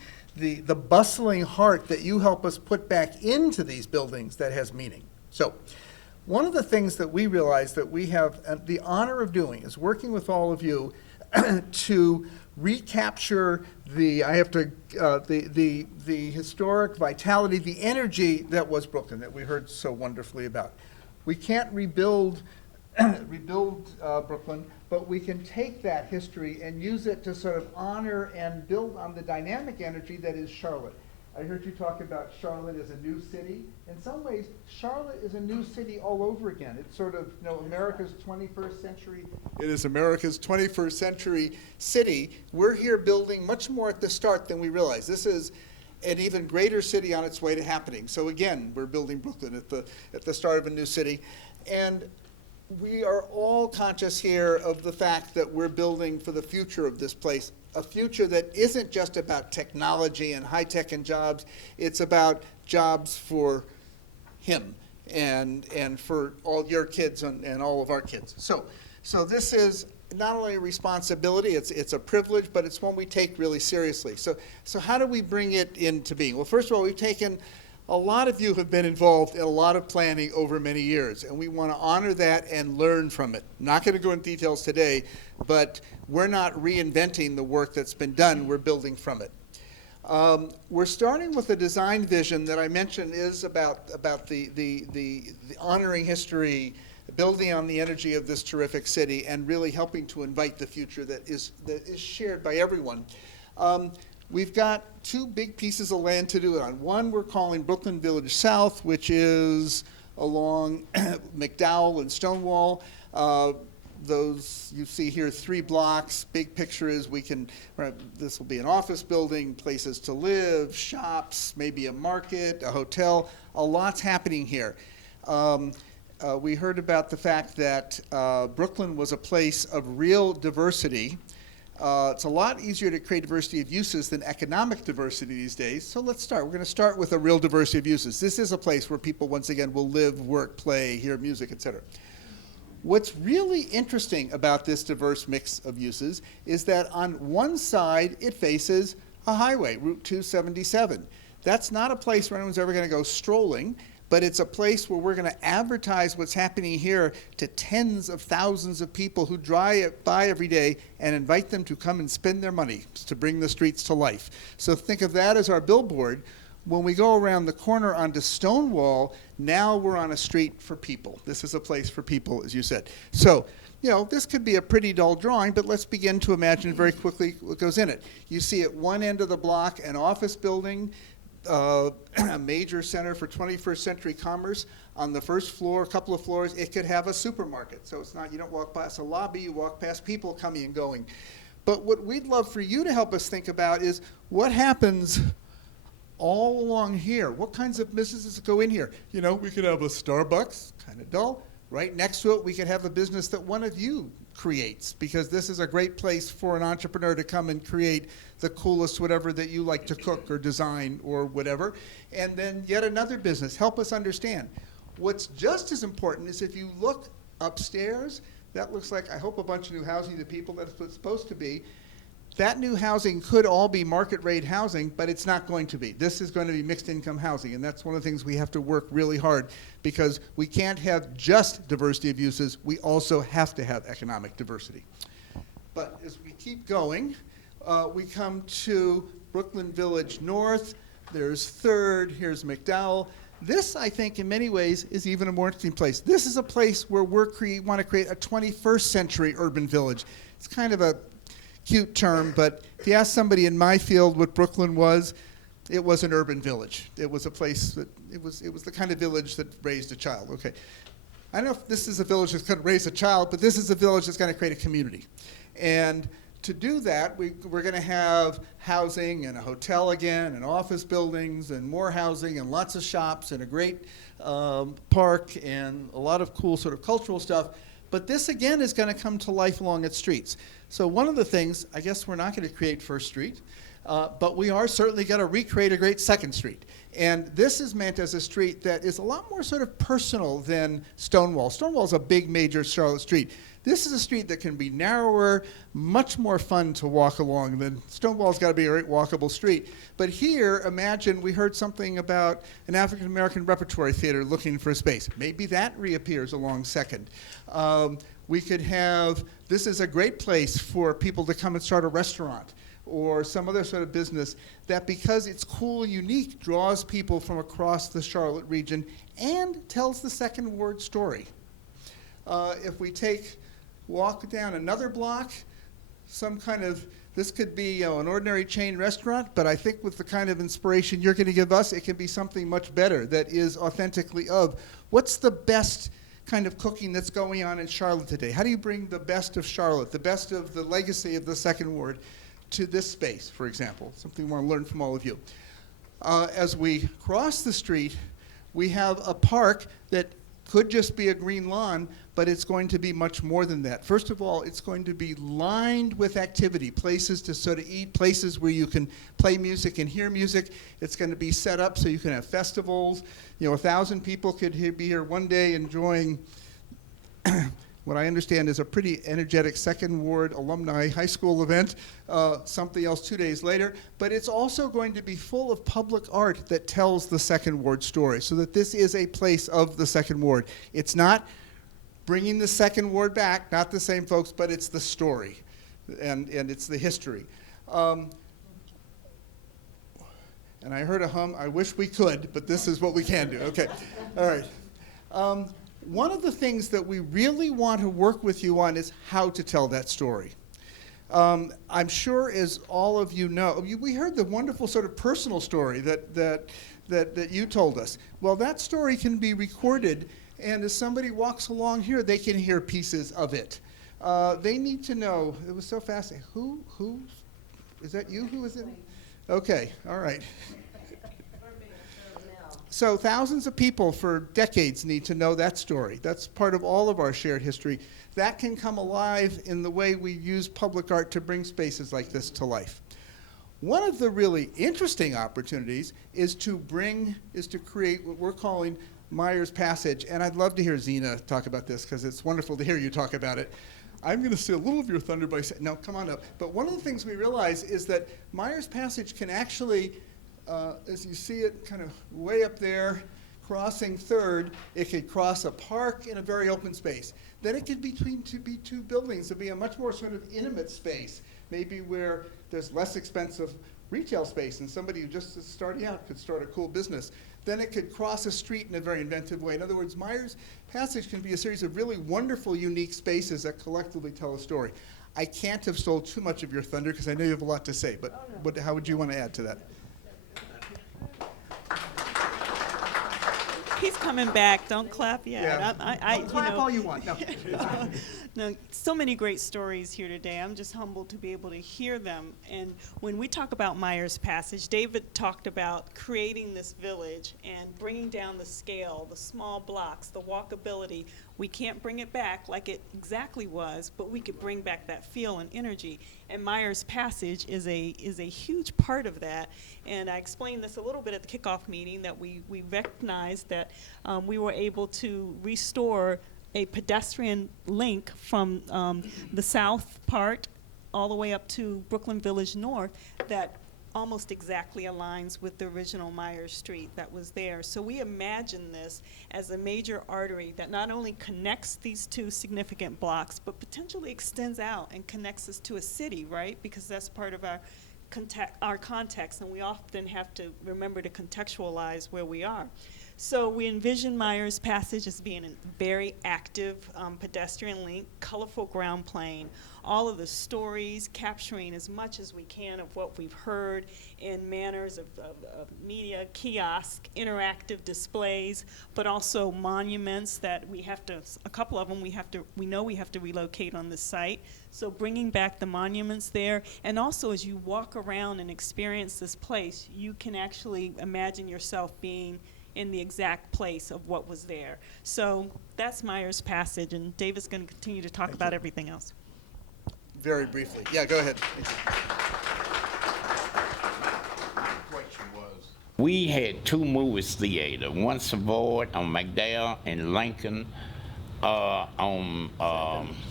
bustling heart that you help us put back into these buildings that has meaning. So one of the things that we realize that we have the honor of doing is working with all of you to recapture the historic vitality, the energy that was Brooklyn that we heard so wonderfully about. We can't rebuild Brooklyn, but we can take that history and use it to sort of honor and build on the dynamic energy that is Charlotte. I heard you talk about Charlotte as a new city. In some ways, Charlotte is a new city all over again. It's sort of, America's 21st century. It is America's 21st century city. We're here building much more at the start than we realize. This is an even greater city on its way to happening. So again, we're building Brooklyn at the start of a new city. And we are all conscious here of the fact that we're building for the future of this place, a future that isn't just about technology and high tech and jobs. It's about jobs for him and for all your kids and all of our kids. So this is not only a responsibility, it's a privilege, but it's one we take really seriously. So how do we bring it into being? Well, first of all, we've taken a lot of you have been involved in a lot of planning over many years, and we want to honor that and learn from it. Not going to go into details today, but we're not reinventing the work that's been done. We're building from it. We're starting with a design vision that I mentioned is about the honoring history, building on the energy of this terrific city, and really helping to invite the future that is shared by everyone. We've got two big pieces of land to do it on. One we're calling Brooklyn Village South, which is along McDowell and Stonewall. Those you see here, 3 blocks. Big picture is this will be an office building, places to live, shops, maybe a market, a hotel. A lot's happening here. We heard about the fact that Brooklyn was a place of real diversity. It's a lot easier to create diversity of uses than economic diversity these days. So let's start. We're going to start with a real diversity of uses. This is a place where people, once again, will live, work, play, hear music, etc. What's really interesting about this diverse mix of uses is that on one side, it faces a highway, Route 277. That's not a place where anyone's ever going to go strolling, but it's a place where we're going to advertise what's happening here to tens of thousands of people who drive by every day and invite them to come and spend their money to bring the streets to life. So think of that as our billboard. When we go around the corner onto Stonewall, now we're on a street for people. This is a place for people, as you said. So, this could be a pretty dull drawing, but let's begin to imagine very quickly what goes in it. You see at one end of the block an office building, a major center for 21st century commerce. On the first floor, a couple of floors, it could have a supermarket. So it's not, you don't walk past a lobby, you walk past people coming and going. But what we'd love for you to help us think about is what happens all along here. What kinds of businesses go in here? We could have a Starbucks, kind of dull. Right next to it, we could have a business that one of you creates, because this is a great place for an entrepreneur to come and create the coolest whatever that you like to cook or design or whatever. And then yet another business. Help us understand. What's just as important is if you look upstairs, that looks like, I hope, a bunch of new housing to people. That's what it's supposed to be. That new housing could all be market rate housing, but it's not going to be. This is going to be mixed income housing, and that's one of the things we have to work really hard, because we can't have just diversity of uses. We also have to have economic diversity. But as we keep going, we come to Brooklyn Village North. There's 3rd. Here's McDowell. This, I think, in many ways, is even a more interesting place. This is a place where we want to create a 21st century urban village. It's kind of a cute term, but if you ask somebody in my field what Brooklyn was, it was an urban village. It was a place that, it was the kind of village that raised a child. Okay. I don't know if this is a village that's going to raise a child, but this is a village that's going to create a community. And to do that, we're going to have housing and a hotel again, and office buildings, and more housing, and lots of shops, and a great park, and a lot of cool sort of cultural stuff. But this, again, is going to come to life along its streets. So one of the things, I guess we're not going to create First Street, but we are certainly going to recreate a great Second Street. And this is meant as a street that is a lot more sort of personal than Stonewall. Stonewall's a big, major Charlotte street. This is a street that can be narrower, much more fun to walk along than Stonewall's got to be a great walkable street. But here, imagine we heard something about an African-American repertory theater looking for a space. Maybe that reappears along Second. We could have, this is a great place for people to come and start a restaurant or some other sort of business that, because it's cool and unique, draws people from across the Charlotte region and tells the Second Ward story. If we walk down another block, some kind of, this could be an ordinary chain restaurant, but I think with the kind of inspiration you're going to give us, it can be something much better that is authentically of what's the best kind of cooking that's going on in Charlotte today. How do you bring the best of Charlotte, the best of the legacy of the Second Ward to this space, for example? Something we want to learn from all of you. As we cross the street, we have a park that could just be a green lawn, but it's going to be much more than that. First of all, it's going to be lined with activity, places to sort of eat, places where you can play music and hear music. It's going to be set up so you can have festivals. 1,000 people could be here one day enjoying what I understand is a pretty energetic Second Ward alumni high school event, something else 2 days later. But it's also going to be full of public art that tells the Second Ward story, so that this is a place of the Second Ward. It's not bringing the Second Ward back, not the same folks, but it's the story, and it's the history. And I heard a hum. I wish we could, but this is what we can do. Okay. All right. One of the things that we really want to work with you on is how to tell that story. I'm sure, as all of you know, we heard the wonderful sort of personal story that you told us. Well, that story can be recorded, and as somebody walks along here, they can hear pieces of it. They need to know. It was so fascinating. Who? Is that you? Who is it? Okay. All right. So thousands of people for decades need to know that story. That's part of all of our shared history. That can come alive in the way we use public art to bring spaces like this to life. One of the really interesting opportunities is to create what we're calling Myers Passage, and I'd love to hear Zena talk about this because it's wonderful to hear you talk about it. I'm going to steal a little of your thunder by saying, no, come on up. But one of the things we realize is that Myers Passage can actually, as you see it kind of way up there, crossing 3rd, it could cross a park in a very open space. Then it could be two buildings. It'd be a much more sort of intimate space, maybe where there's less expensive retail space and somebody who just is starting out could start a cool business. Then it could cross a street in a very inventive way. In other words, Myers Passage can be a series of really wonderful, unique spaces that collectively tell a story. I can't have stole too much of your thunder because I know you have a lot to say, but how would you want to add to that? He's coming back. Don't clap yet. Yeah. Clap all you want. No. No, so many great stories here today. I'm just humbled to be able to hear them. And when we talk about Myers Passage, David talked about creating this village and bringing down the scale, the small blocks, the walkability. We can't bring it back like it exactly was, but we could bring back that feel and energy. And Myers Passage is a huge part of that. And I explained this a little bit at the kickoff meeting that we recognized that we were able to restore a pedestrian link from the south part all the way up to Brooklyn Village North that almost exactly aligns with the original Myers Street that was there. So we imagine this as a major artery that not only connects these two significant blocks, but potentially extends out and connects us to a city, right? Because that's part of our context, and we often have to remember to contextualize where we are. So we envision Myers Passage as being a very active pedestrian link, colorful ground plane, all of the stories, capturing as much as we can of what we've heard in manners of media, kiosk, interactive displays, but also monuments that we have to, a couple of them we know we have to relocate on the site. So bringing back the monuments there, and also as you walk around and experience this place, you can actually imagine yourself being in the exact place of what was there. So that's Myers Passage, and David's going to continue to talk about everything else. Very briefly. Yeah, go ahead. We had two movie theaters, one Savoy on McDowell and Lincoln on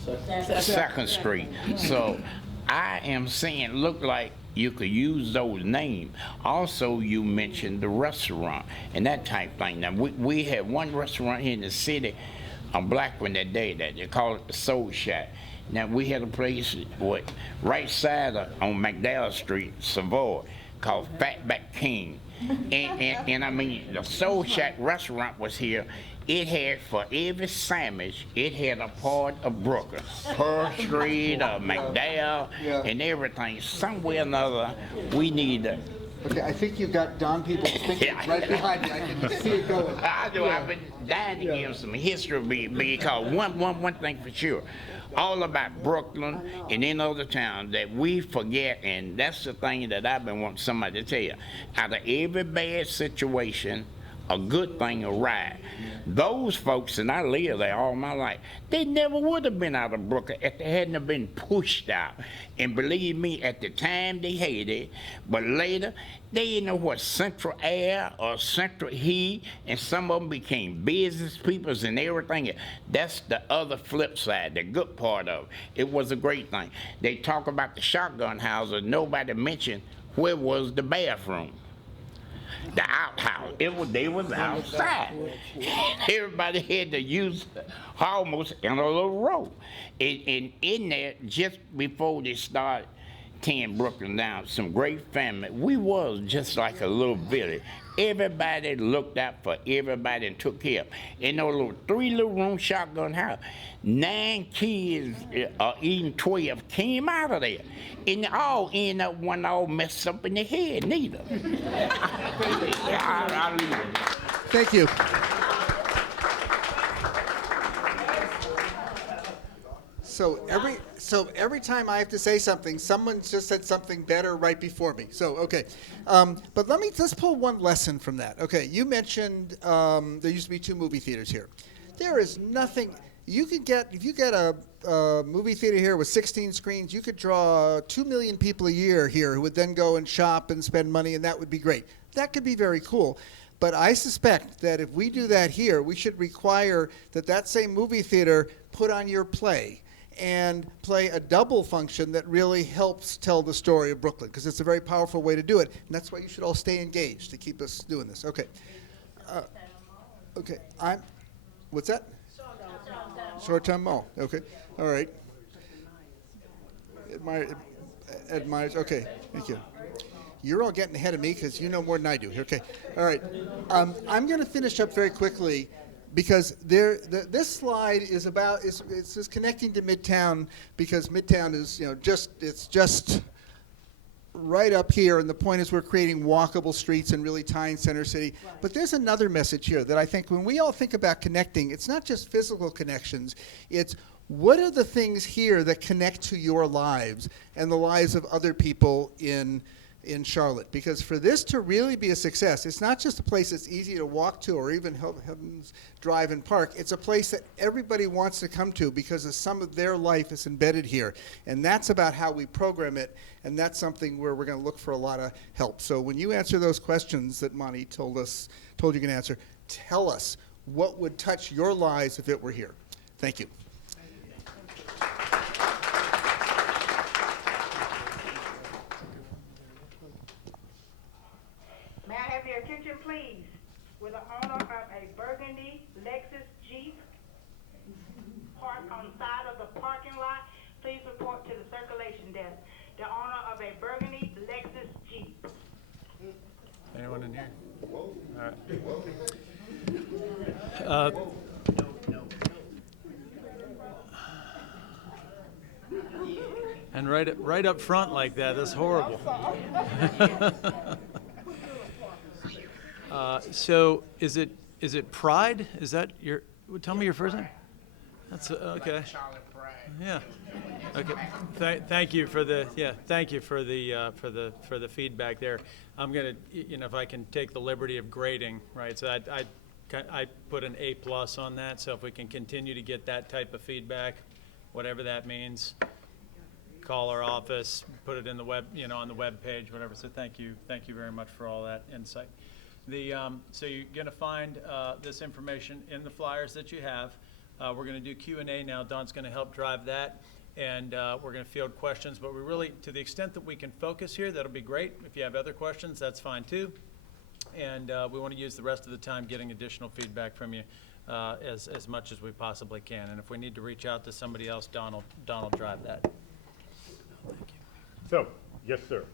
2nd Street. So I am saying, look like you could use those names. Also, you mentioned the restaurant and that type thing. Now, we had one restaurant here in the city, a black one that day, that they call it the Soul Shack. Now, we had a place right side on McDowell Street, Savoy, called Fatback King. And I mean, the Soul Shack restaurant was here. It had, for every sandwich, it had a part of Brooklyn. Pearl Street, McDowell, and everything. Somewhere or another, we need to. Okay, I think you've got Don Peoples thinking right behind you. I can see it going. I do. I've been dying to give some history because one thing for sure, all about Brooklyn and in other towns that we forget, and that's the thing that I've been wanting somebody to tell you. Out of every bad situation, a good thing will rise. Those folks, and I lived there all my life, they never would have been out of Brooklyn if they hadn't have been pushed out. And believe me, at the time they hated it, but later they didn't know what central air or central heat, and some of them became business people and everything. That's the other flip side, the good part of it. It was a great thing. They talk about the shotgun houses, nobody mentioned where was the bathroom. The outhouse. They was outside. Everybody had to use almost in a little row. And in there, just before they started tearing Brooklyn down. Some great family. We was just like a little village. Everybody looked out for everybody and took care of. In those little 3-room shotgun house, 9 kids, even 12 came out of there. And they all end up one all messed up in the head, neither. I'll leave it. Thank you. So every time I have to say something, someone just said something better right before me. So okay, but let's pull one lesson from that. Okay, you mentioned there used to be 2 movie theaters here. There is nothing you could get if you get a movie theater here with 16 screens. You could draw 2 million people a year here who would then go and shop and spend money, and that would be great. That could be very cool. But I suspect that if we do that here, we should require that same movie theater put on your play and play a double function that really helps tell the story of Brooklyn, because it's a very powerful way to do it, and that's why you should all stay engaged to keep us doing this. Okay. Okay. What's that? Short-term mall. Okay. All right. Admires. Okay. Thank you. You're all getting ahead of me because you know more than I do. Okay. All right. I'm going to finish up very quickly, because this slide is about it's just connecting to Midtown, because Midtown is just right up here, and the point is we're creating walkable streets and really tying Center City. Right. But there's another message here that I think when we all think about connecting, it's not just physical connections, it's what are the things here that connect to your lives and the lives of other people in Charlotte. Because for this to really be a success, it's not just a place that's easy to walk to or even heavens drive and park. It's a place that everybody wants to come to because of some of their life is embedded here. And that's about how we program it, and that's something where we're going to look for a lot of help. So when you answer those questions that Monty told you can answer, tell us what would touch your lives if it were here. Thank you. May I have your attention, please? With the owner of a burgundy Lexus Jeep parked on the side of the parking lot, please report to the circulation desk. The owner of a burgundy Lexus Jeep. Anyone in here? All right. And right up front like that, that's horrible. So is it Pride? Is that your? Tell me your first name. That's okay. Yeah. Okay. Thank you for the feedback there. I'm gonna, if I can take the liberty of grading, right? So I put an A+ on that. So if we can continue to get that type of feedback, whatever that means, call our office, put it in the web, on the web page, whatever. So thank you very much for all that insight. So you're going to find this information in the flyers that you have. We're going to do Q&A now. Don's going to help drive that, and we're going to field questions. But we really, to the extent that we can focus here, that'll be great. If you have other questions, that's fine too. And we want to use the rest of the time getting additional feedback from you as much as we possibly can. And if we need to reach out to somebody else, Don will drive that. Thank you. So, yes, sir.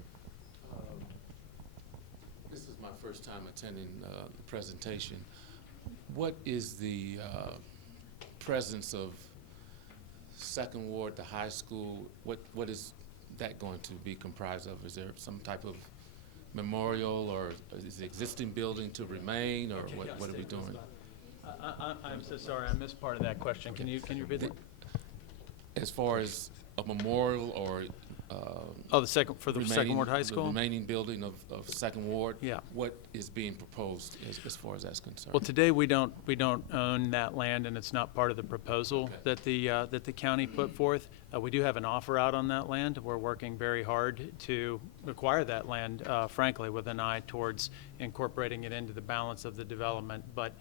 This is my first time attending the presentation. What is the presence of Second Ward, the high school? What is that going to be comprised of? Is there some type of memorial, or is the existing building to remain, or what are we doing? I'm so sorry, I missed part of that question. Can you repeat that? As far as a memorial or the Second Ward High School? The remaining building of Second Ward? Yeah. What is being proposed as far as that's concerned? Well, today we don't own that land, and it's not part of the proposal that the county put forth. We do have an offer out on that land. We're working very hard to acquire that land, frankly, with an eye towards incorporating it into the balance of the development. But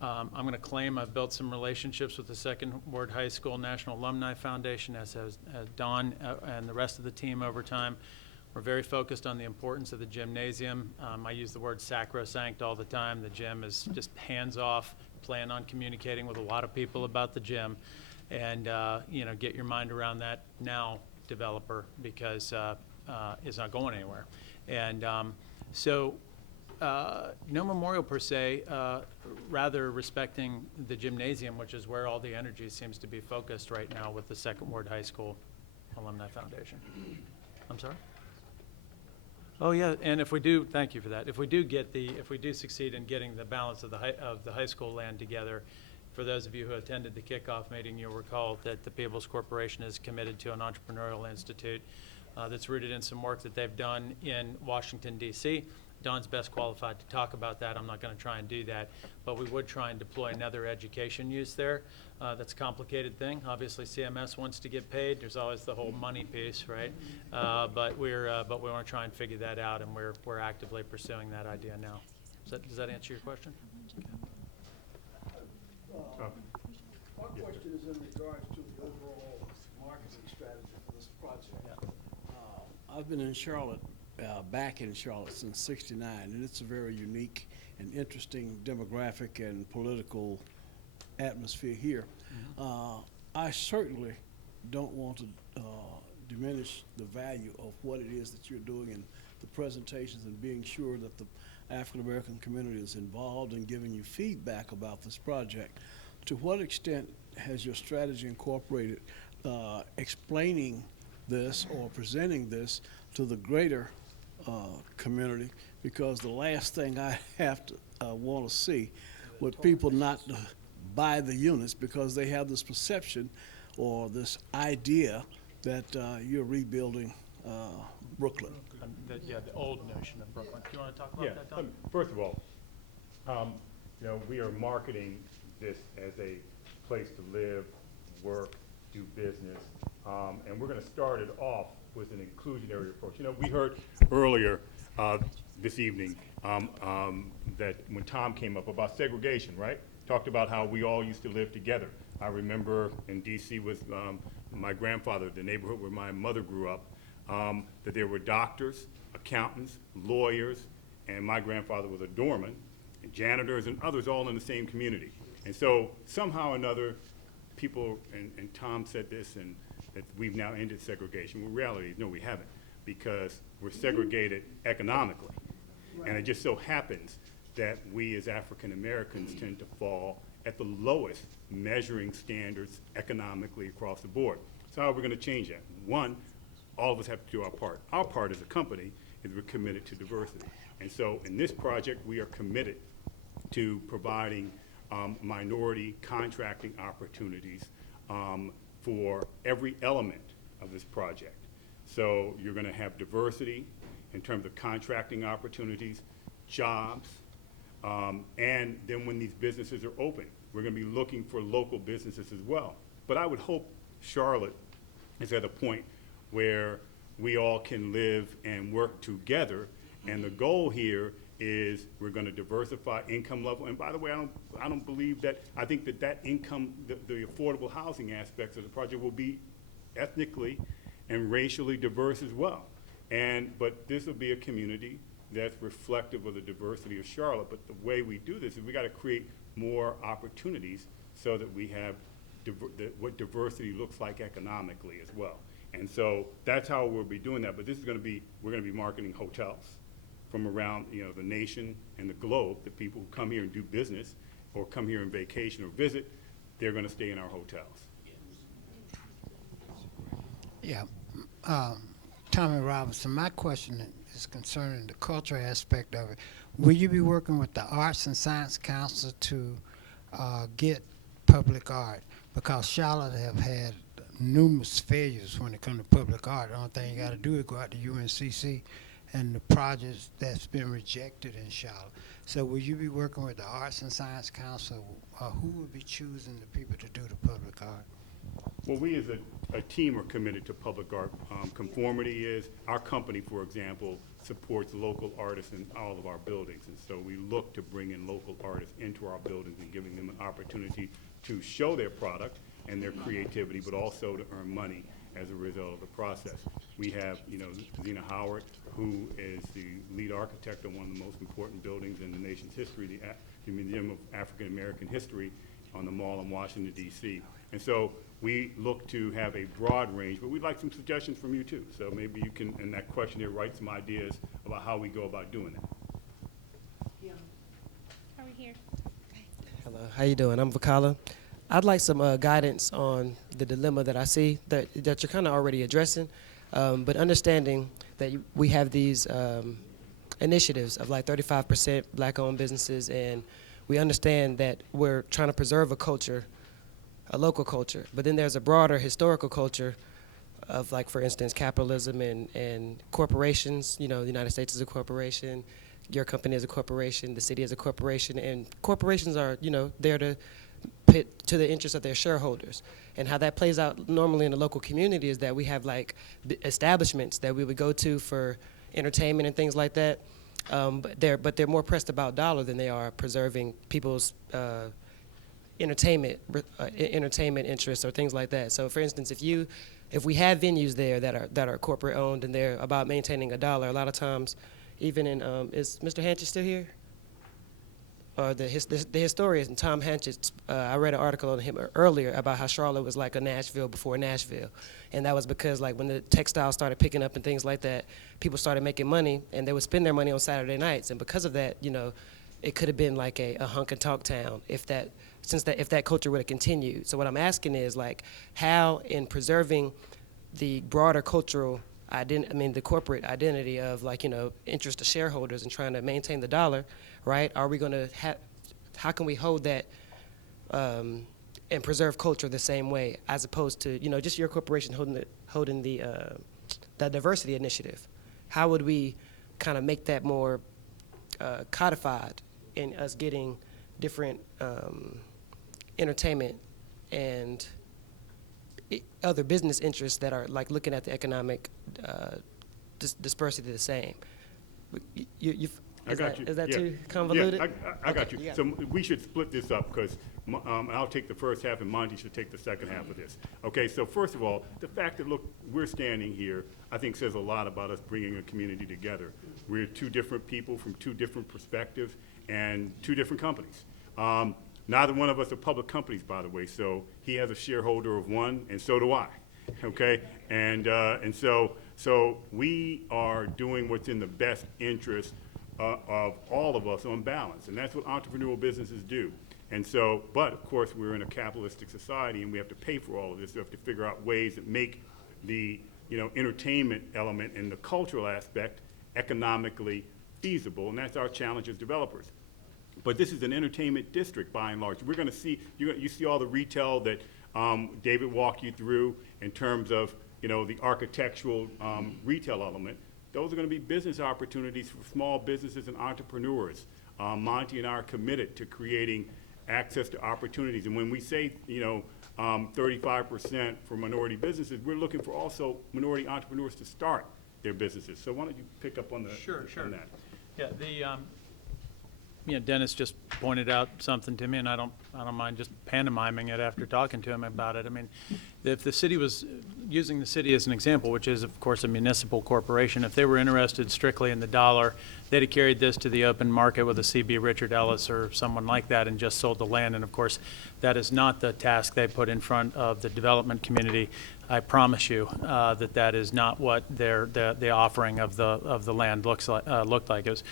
I'm going to claim I've built some relationships with the Second Ward High School National Alumni Foundation, as has Don and the rest of the team over time. We're very focused on the importance of the gymnasium. I use the word sacrosanct all the time. The gym is just hands-off. Plan on communicating with a lot of people about the gym, and get your mind around that now developer because it's not going anywhere. And so no memorial per se, rather respecting the gymnasium, which is where all the energy seems to be focused right now with the Second Ward High School Alumni Foundation. I'm sorry? Oh, yeah, and if we do, thank you for that. If we do succeed in getting the balance of the high school land together, for those of you who attended the kickoff meeting, you'll recall that the People's Corporation is committed to an entrepreneurial institute that's rooted in some work that they've done in Washington, D.C. Don's best qualified to talk about that. I'm not going to try and do that, but we would try and deploy another education use there. That's a complicated thing. Obviously, CMS wants to get paid. There's always the whole money piece, right? But we want to try and figure that out, and we're actively pursuing that idea now. Does that answer your question? My question is in regards to the overall marketing strategy for this project. I've been in Charlotte, back in Charlotte since '69, and it's a very unique and interesting demographic and political atmosphere here. I certainly don't want to diminish the value of what it is that you're doing in the presentations and being sure that the African American community is involved in giving you feedback about this project. To what extent has your strategy incorporated explaining this or presenting this to the greater community? Because the last thing I have to want to see would people not buy the units because they have this perception or this idea that you're rebuilding Brooklyn. The old notion of Brooklyn. Do you want to talk about that, Don? First of all, we are marketing this as a place to live, work, do business, and we're going to start it off with an inclusionary approach. We heard earlier this evening that when Tom came up about segregation, right? Talked about how we all used to live together. I remember in D.C. with my grandfather, the neighborhood where my mother grew up, that there were doctors, accountants, lawyers, and my grandfather was a doorman, and janitors and others all in the same community. And so somehow or another, people, and Tom said this, and that we've now ended segregation. Well, reality is no, we haven't, because we're segregated economically. And it just so happens that we as African Americans tend to fall at the lowest measuring standards economically across the board. So how are we going to change that? One, all of us have to do our part. Our part as a company is we're committed to diversity. And so in this project, we are committed to providing minority contracting opportunities for every element of this project. So you're going to have diversity in terms of contracting opportunities, jobs, and then when these businesses are open, we're going to be looking for local businesses as well. But I would hope Charlotte is at a point where we all can live and work together, and the goal here is we're going to diversify income level. And by the way, I don't believe that. I think that income, the affordable housing aspects of the project will be ethnically and racially diverse as well. But this will be a community that's reflective of the diversity of Charlotte. But the way we do this is we got to create more opportunities so that we have what diversity looks like economically as well. And so that's how we'll be doing that. But this is going to be, we're going to be marketing hotels from around the nation and the globe. The people who come here and do business or come here on vacation or visit, they're going to stay in our hotels. Yeah. Tommy Robinson, my question is concerning the cultural aspect of it. Will you be working with the Arts and Science Council to get public art? Because Charlotte have had numerous failures when it comes to public art. The only thing you got to do is go out to UNCC and the projects that's been rejected in Charlotte. So will you be working with the Arts and Science Council, or who will be choosing the people to do the public art? Well, we as a team are committed to public art. Conformity is, our company, for example, supports local artists in all of our buildings. And so we look to bring in local artists into our buildings and giving them an opportunity to show their product and their creativity, but also to earn money as a result of the process. We have, Zena Howard, who is the lead architect of one of the most important buildings in the nation's history, the Museum of African American History on the mall in Washington, D.C. And so we look to have a broad range, but we'd like some suggestions from you too. So maybe you can, in that questionnaire, write some ideas about how we go about doing that. Are we here? Hello, how you doing? I'm Vakala. I'd like some guidance on the dilemma that I see that you're kind of already addressing, but understanding that we have these initiatives of like 35% black-owned businesses, and we understand that we're trying to preserve a culture, a local culture, but then there's a broader historical culture of, like, for instance, capitalism and corporations. You know, the United States is a corporation, your company is a corporation, the city is a corporation, and corporations are, you know, there to pit to the interests of their shareholders. And how that plays out normally in the local community is that we have like establishments that we would go to for entertainment and things like that, but they're more pressed about dollar than they are preserving people's entertainment interests or things like that. So for instance, if we have venues there that are corporate owned and they're about maintaining a dollar, a lot of times, even in is Mr. Hanchett still here? Or the historian Tom Hanchett, I read an article on him earlier about how Charlotte was like a Nashville before Nashville, and that was because like when the textiles started picking up and things like that, people started making money, and they would spend their money on Saturday nights, and because of that, you know, it could have been like a hunk and talk town if that culture would have continued. So what I'm asking is like how in preserving the broader cultural the corporate identity of, like, you know, interest of shareholders and trying to maintain the dollar, right? Are we going to how can we hold that and preserve culture the same way, as opposed to, you know, just your corporation holding the diversity initiative? How would we kind of make that more codified in us getting different entertainment and other business interests that are like looking at the economic dispersity the same? Is that too convoluted? Yeah, I got you. Yeah. So we should split this up because I'll take the first half and Monty should take the second half of this. Okay, so first of all, the fact that, look, we're standing here, I think says a lot about us bringing a community together. We're two different people from two different perspectives and two different companies. Neither one of us are public companies, by the way, so he has a shareholder of one, and so do I, okay? And so we are doing what's in the best interest of all of us on balance, and that's what entrepreneurial businesses do. And so, but of course, we're in a capitalistic society, and we have to pay for all of this. So we have to figure out ways that make the, you know, entertainment element and the cultural aspect economically feasible, and that's our challenge as developers. But this is an entertainment district by and large. We're going to see, you see all the retail that David walked you through in terms of, you know, the architectural retail element. Those are going to be business opportunities for small businesses and entrepreneurs. Monty and I are committed to creating access to opportunities. And when we say, you know, 35% for minority businesses, we're looking for also minority entrepreneurs to start their businesses. So why don't you pick up on the on that? Yeah, Dennis just pointed out something to me, and I don't mind just pantomiming it after talking to him about it. I mean, if the city was using the city as an example, which is, of course, a municipal corporation, if they were interested strictly in the dollar, they'd have carried this to the open market with a C.B. Richard Ellis or someone like that and just sold the land. And of course, that is not the task they put in front of the development community. I promise you that is not what the offering of the land looked like. It was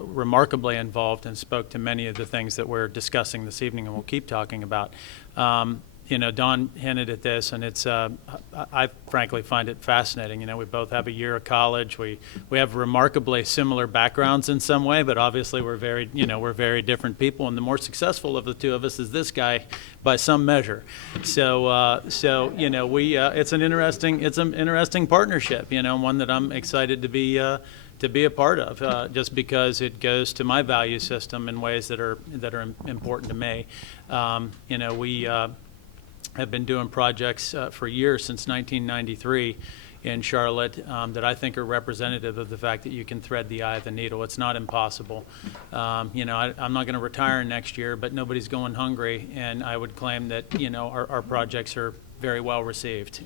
remarkably involved and spoke to many of the things that we're discussing this evening and we'll keep talking about. You know, Don hinted at this, and it's I frankly find it fascinating. You know, we both have a year of college. We have remarkably similar backgrounds in some way, but obviously we're very different people. And the more successful of the two of us is this guy, by some measure. So you know, it's an interesting partnership. You know, one that I'm excited to be a part of, just because it goes to my value system in ways that are important to me. You know, we have been doing projects for years, since 1993 in Charlotte, that I think are representative of the fact that you can thread the eye of the needle. It's not impossible. You know, I'm not going to retire next year, but nobody's going hungry, and I would claim that, you know, our projects are very well received.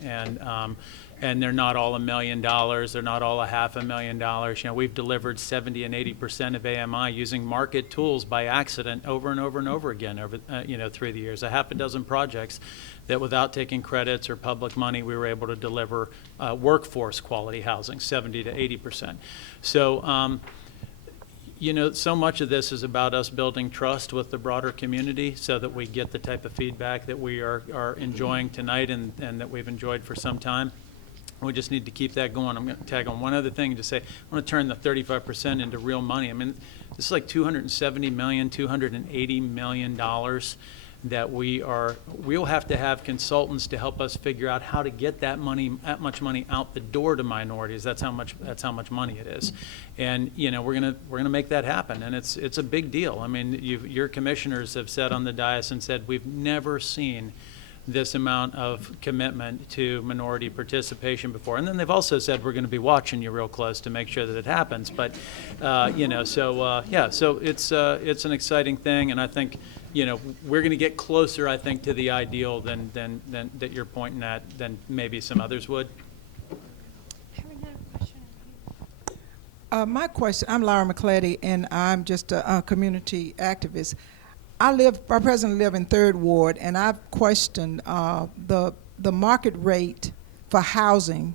And they're not all $1 million, they're not all $500,000. You know, we've delivered 70 and 80% of AMI using market tools by accident over and over and over again over, through the years. A half a dozen projects that without taking credits or public money, we were able to deliver workforce quality housing, 70 to 80%. So, so much of this is about us building trust with the broader community so that we get the type of feedback that we are enjoying tonight and that we've enjoyed for some time. We just need to keep that going. I'm going to tag on one other thing to say. I want to turn the 35% into real money. I mean, this is like $270 million, $280 million that we'll have to have consultants to help us figure out how to get that much money out the door to minorities. That's how much money it is. And we're gonna make that happen, and it's a big deal. I mean, your commissioners have said on the dais and said we've never seen this amount of commitment to minority participation before. And then they've also said we're going to be watching you real close to make sure that it happens. But, so it's an exciting thing. And I think, we're going to get closer, I think, to the ideal than that you're pointing at than maybe some others would. My question, I'm Laura McClady, and I'm just a community activist. I presently live in 3rd Ward, and I've questioned the market rate for housing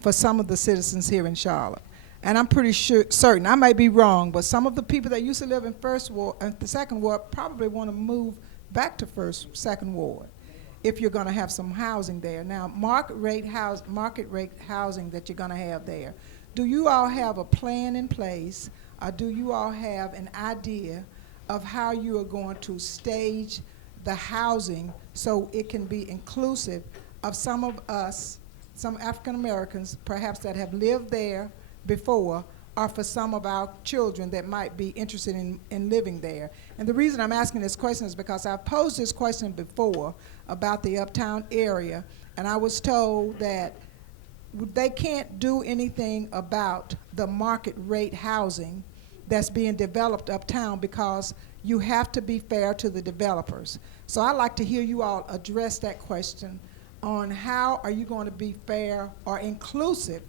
for some of the citizens here in Charlotte. And I'm pretty certain, I might be wrong, but some of the people that used to live in 1st Ward and the 2nd Ward probably want to move back to 2nd Ward if you're going to have some housing there. Now, market rate housing that you're going to have there, do you all have a plan in place, or do you all have an idea of how you are going to stage the housing so it can be inclusive of some of us, some African Americans perhaps that have lived there before, or for some of our children that might be interested in living there? And the reason I'm asking this question is because I've posed this question before about the uptown area, and I was told that they can't do anything about the market rate housing that's being developed uptown because you have to be fair to the developers. So I'd like to hear you all address that question on how are you going to be fair or inclusive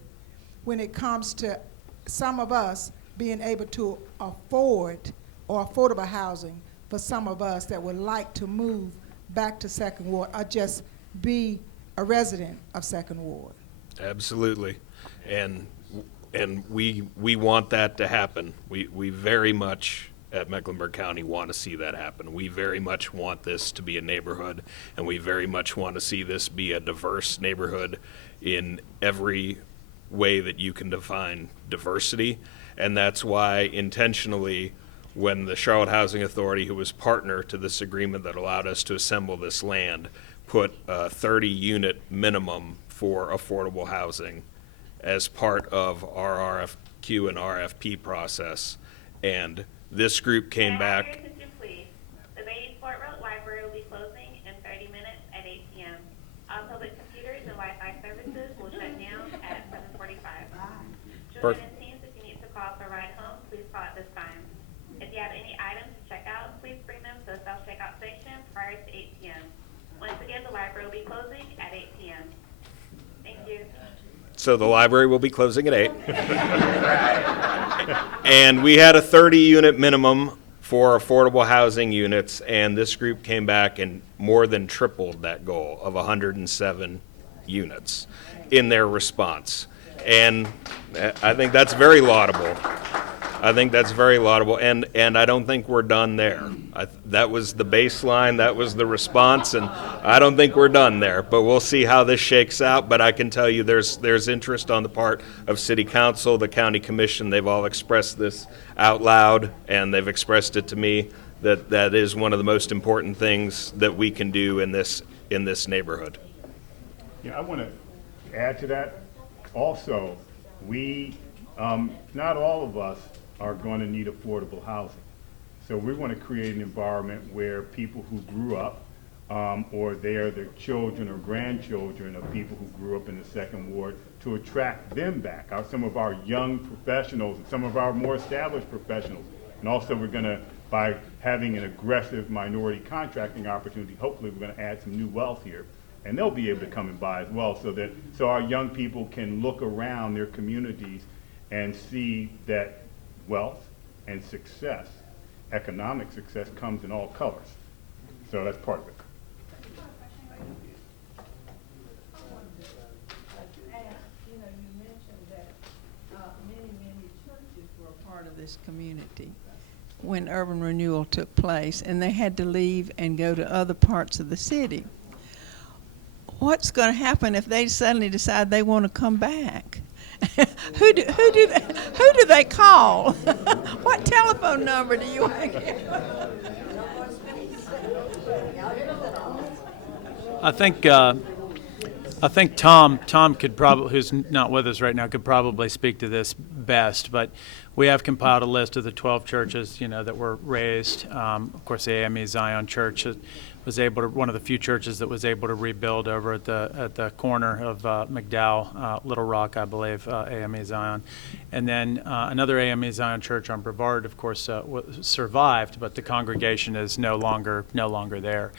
when it comes to some of us being able to afford or affordable housing for some of us that would like to move back to 2nd Ward or just be a resident of 2nd Ward. Absolutely. And we want that to happen. We very much at Mecklenburg County want to see that happen. We very much want this to be a neighborhood, and we very much want to see this be a diverse neighborhood in every way that you can define diversity. And that's why intentionally, when the Charlotte Housing Authority, who was partner to this agreement that allowed us to assemble this land, put a 30-unit minimum for affordable housing as part of our RFQ and RFP process. And this group came back. Attention, please. The Beatties Fort Road Library will be closing in 30 minutes at 8 p.m. All public computers and Wi-Fi services will shut down at 7:45. Children and teens, if you need to call for a ride home, please call at this time. If you have any items to check out, please bring them to the self-checkout station prior to 8 p.m. Once again, the library will be closing at 8 p.m. Thank you. So the library will be closing at 8. And we had a 30-unit minimum for affordable housing units, and this group came back and more than tripled that goal of 107 units in their response. And I think that's very laudable. And I don't think we're done there. That was the baseline, that was the response, and I don't think we're done there. But we'll see how this shakes out. But I can tell you there's interest on the part of City Council, the County Commission. They've all expressed this out loud, and they've expressed it to me that is one of the most important things that we can do in this neighborhood. Yeah, I want to add to that. Also, not all of us are going to need affordable housing. So we want to create an environment where people who grew up, or they're the children or grandchildren of people who grew up in the 2nd Ward, to attract them back. Some of our young professionals and some of our more established professionals. And also we're going to, by having an aggressive minority contracting opportunity, hopefully we're going to add some new wealth here. and they'll be able to come and buy as well, so our young people can look around their communities and see that wealth and success, economic success, comes in all colors. So that's part of it. You know, you mentioned that many churches were a part of this community when urban renewal took place, and they had to leave and go to other parts of the city. What's going to happen if they suddenly decide they want to come back? Who do they call? What telephone number do you want to give? I think Tom could probably, who's not with us right now, could probably speak to this best. But we have compiled a list of the 12 churches, that were raised. Of course, the AME Zion Church was one of the few churches that was able to rebuild over at the corner of McDowell, Little Rock, I believe, AME Zion. And then another AME Zion church on Brevard, of course, survived, but the congregation is no longer there.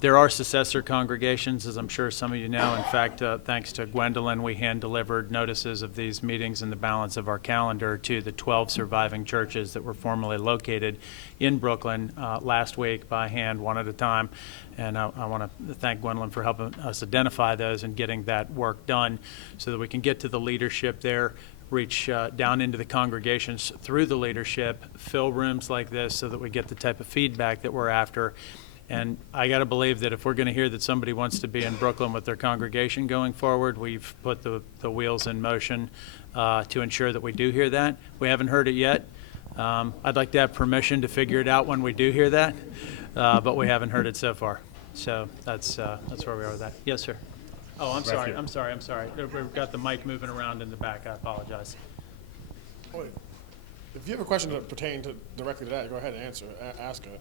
There are successor congregations, as I'm sure some of you know. In fact, thanks to Gwendolyn, we hand-delivered notices of these meetings in the balance of our calendar to the 12 surviving churches that were formerly located in Brooklyn last week by hand, one at a time. And I want to thank Gwendolyn for helping us identify those and getting that work done so that we can get to the leadership there, reach down into the congregations through the leadership, fill rooms like this so that we get the type of feedback that we're after. And I got to believe that if we're going to hear that somebody wants to be in Brooklyn with their congregation going forward, we've put the wheels in motion to ensure that we do hear that. We haven't heard it yet. I'd like to have permission to figure it out when we do hear that, but we haven't heard it so far. So that's where we are with that. Yes, sir. Oh, I'm sorry. We've got the mic moving around in the back. I apologize. If you have a question that pertains directly to that, go ahead and ask it.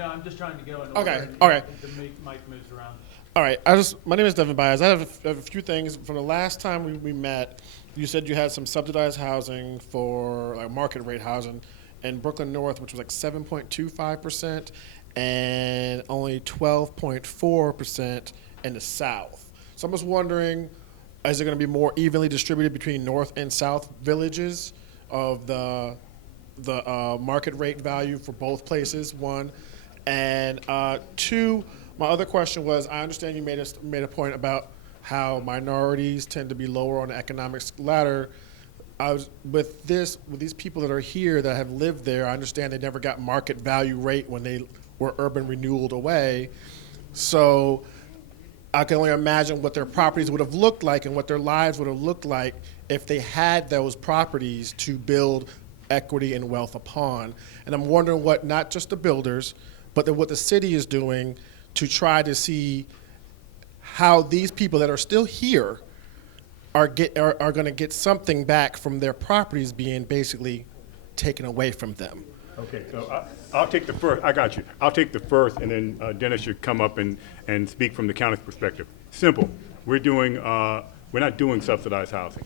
I'm just trying to go in order. Okay. The mic moves around. All right. My name is Devin Baez. I have a few things. From the last time we met, you said you had some subsidized housing for market rate housing in Brooklyn North, which was 7.25%, and only 12.4% in the South. So I'm just wondering, is it going to be more evenly distributed between North and South villages of the market rate value for both places? One. And two, my other question was, I understand you made a point about how minorities tend to be lower on the economic ladder. With these people that are here that have lived there, I understand they never got market value rate when they were urban renewaled away. So I can only imagine what their properties would have looked like and what their lives would have looked like if they had those properties to build equity and wealth upon. And I'm wondering what not just the builders, but what the city is doing to try to see how these people that are still here are going to get something back from their properties being basically taken away from them. Okay, so I'll take the first. I got you. I'll take the first, and then Dennis should come up and speak from the county's perspective. Simple. We're not doing subsidized housing.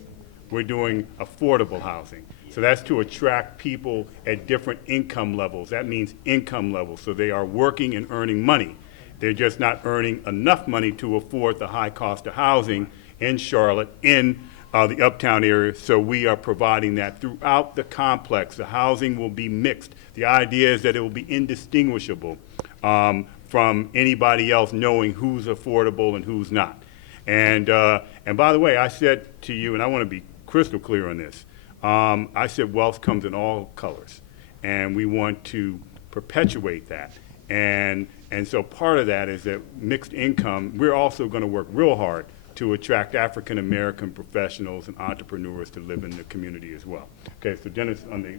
We're doing affordable housing. So that's to attract people at different income levels. That means income levels. So they are working and earning money. They're just not earning enough money to afford the high cost of housing in Charlotte, in the uptown area. So we are providing that throughout the complex. The housing will be mixed. The idea is that it will be indistinguishable from anybody else knowing who's affordable and who's not. And by the way, I said to you, and I want to be crystal clear on this, I said wealth comes in all colors, and we want to perpetuate that. And so part of that is that mixed income, we're also going to work real hard to attract African American professionals and entrepreneurs to live in the community as well. Okay, so Dennis, on the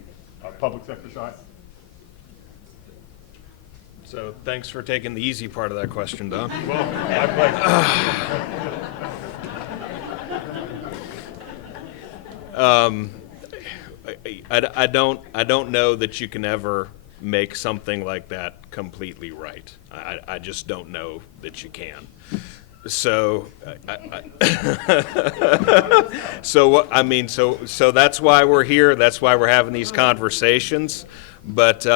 public sector side. So thanks for taking the easy part of that question, Don. Well, my pleasure. I don't know that you can ever make something like that completely right. I just don't know that you can. So, so that's why we're here. That's why we're having these conversations. But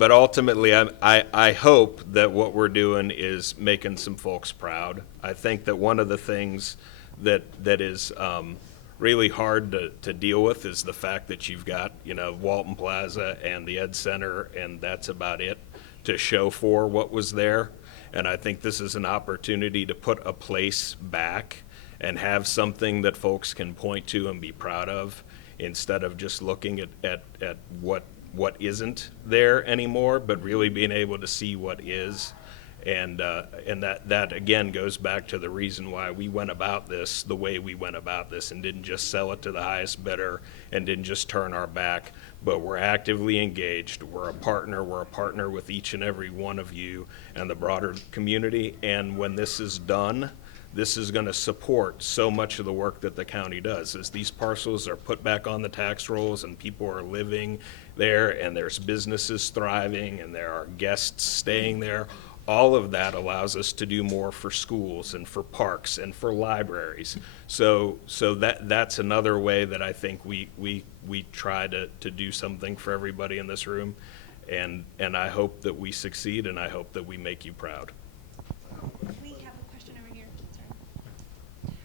ultimately, I hope that what we're doing is making some folks proud. I think that one of the things that is really hard to deal with is the fact that you've got, Walton Plaza and the Ed Center, and that's about it to show for what was there. And I think this is an opportunity to put a place back and have something that folks can point to and be proud of, instead of just looking at what isn't there anymore, but really being able to see what is. And that again goes back to the reason why we went about this the way we went about this, and didn't just sell it to the highest bidder and didn't just turn our back, but we're actively engaged. We're a partner with each and every one of you and the broader community. And when this is done, this is going to support so much of the work that the county does. As these parcels are put back on the tax rolls and people are living there and there's businesses thriving and there are guests staying there, all of that allows us to do more for schools and for parks and for libraries. So that's another way that I think we try to do something for everybody in this room. And I hope that we succeed, and I hope that we make you proud. We have a question over here. Sorry.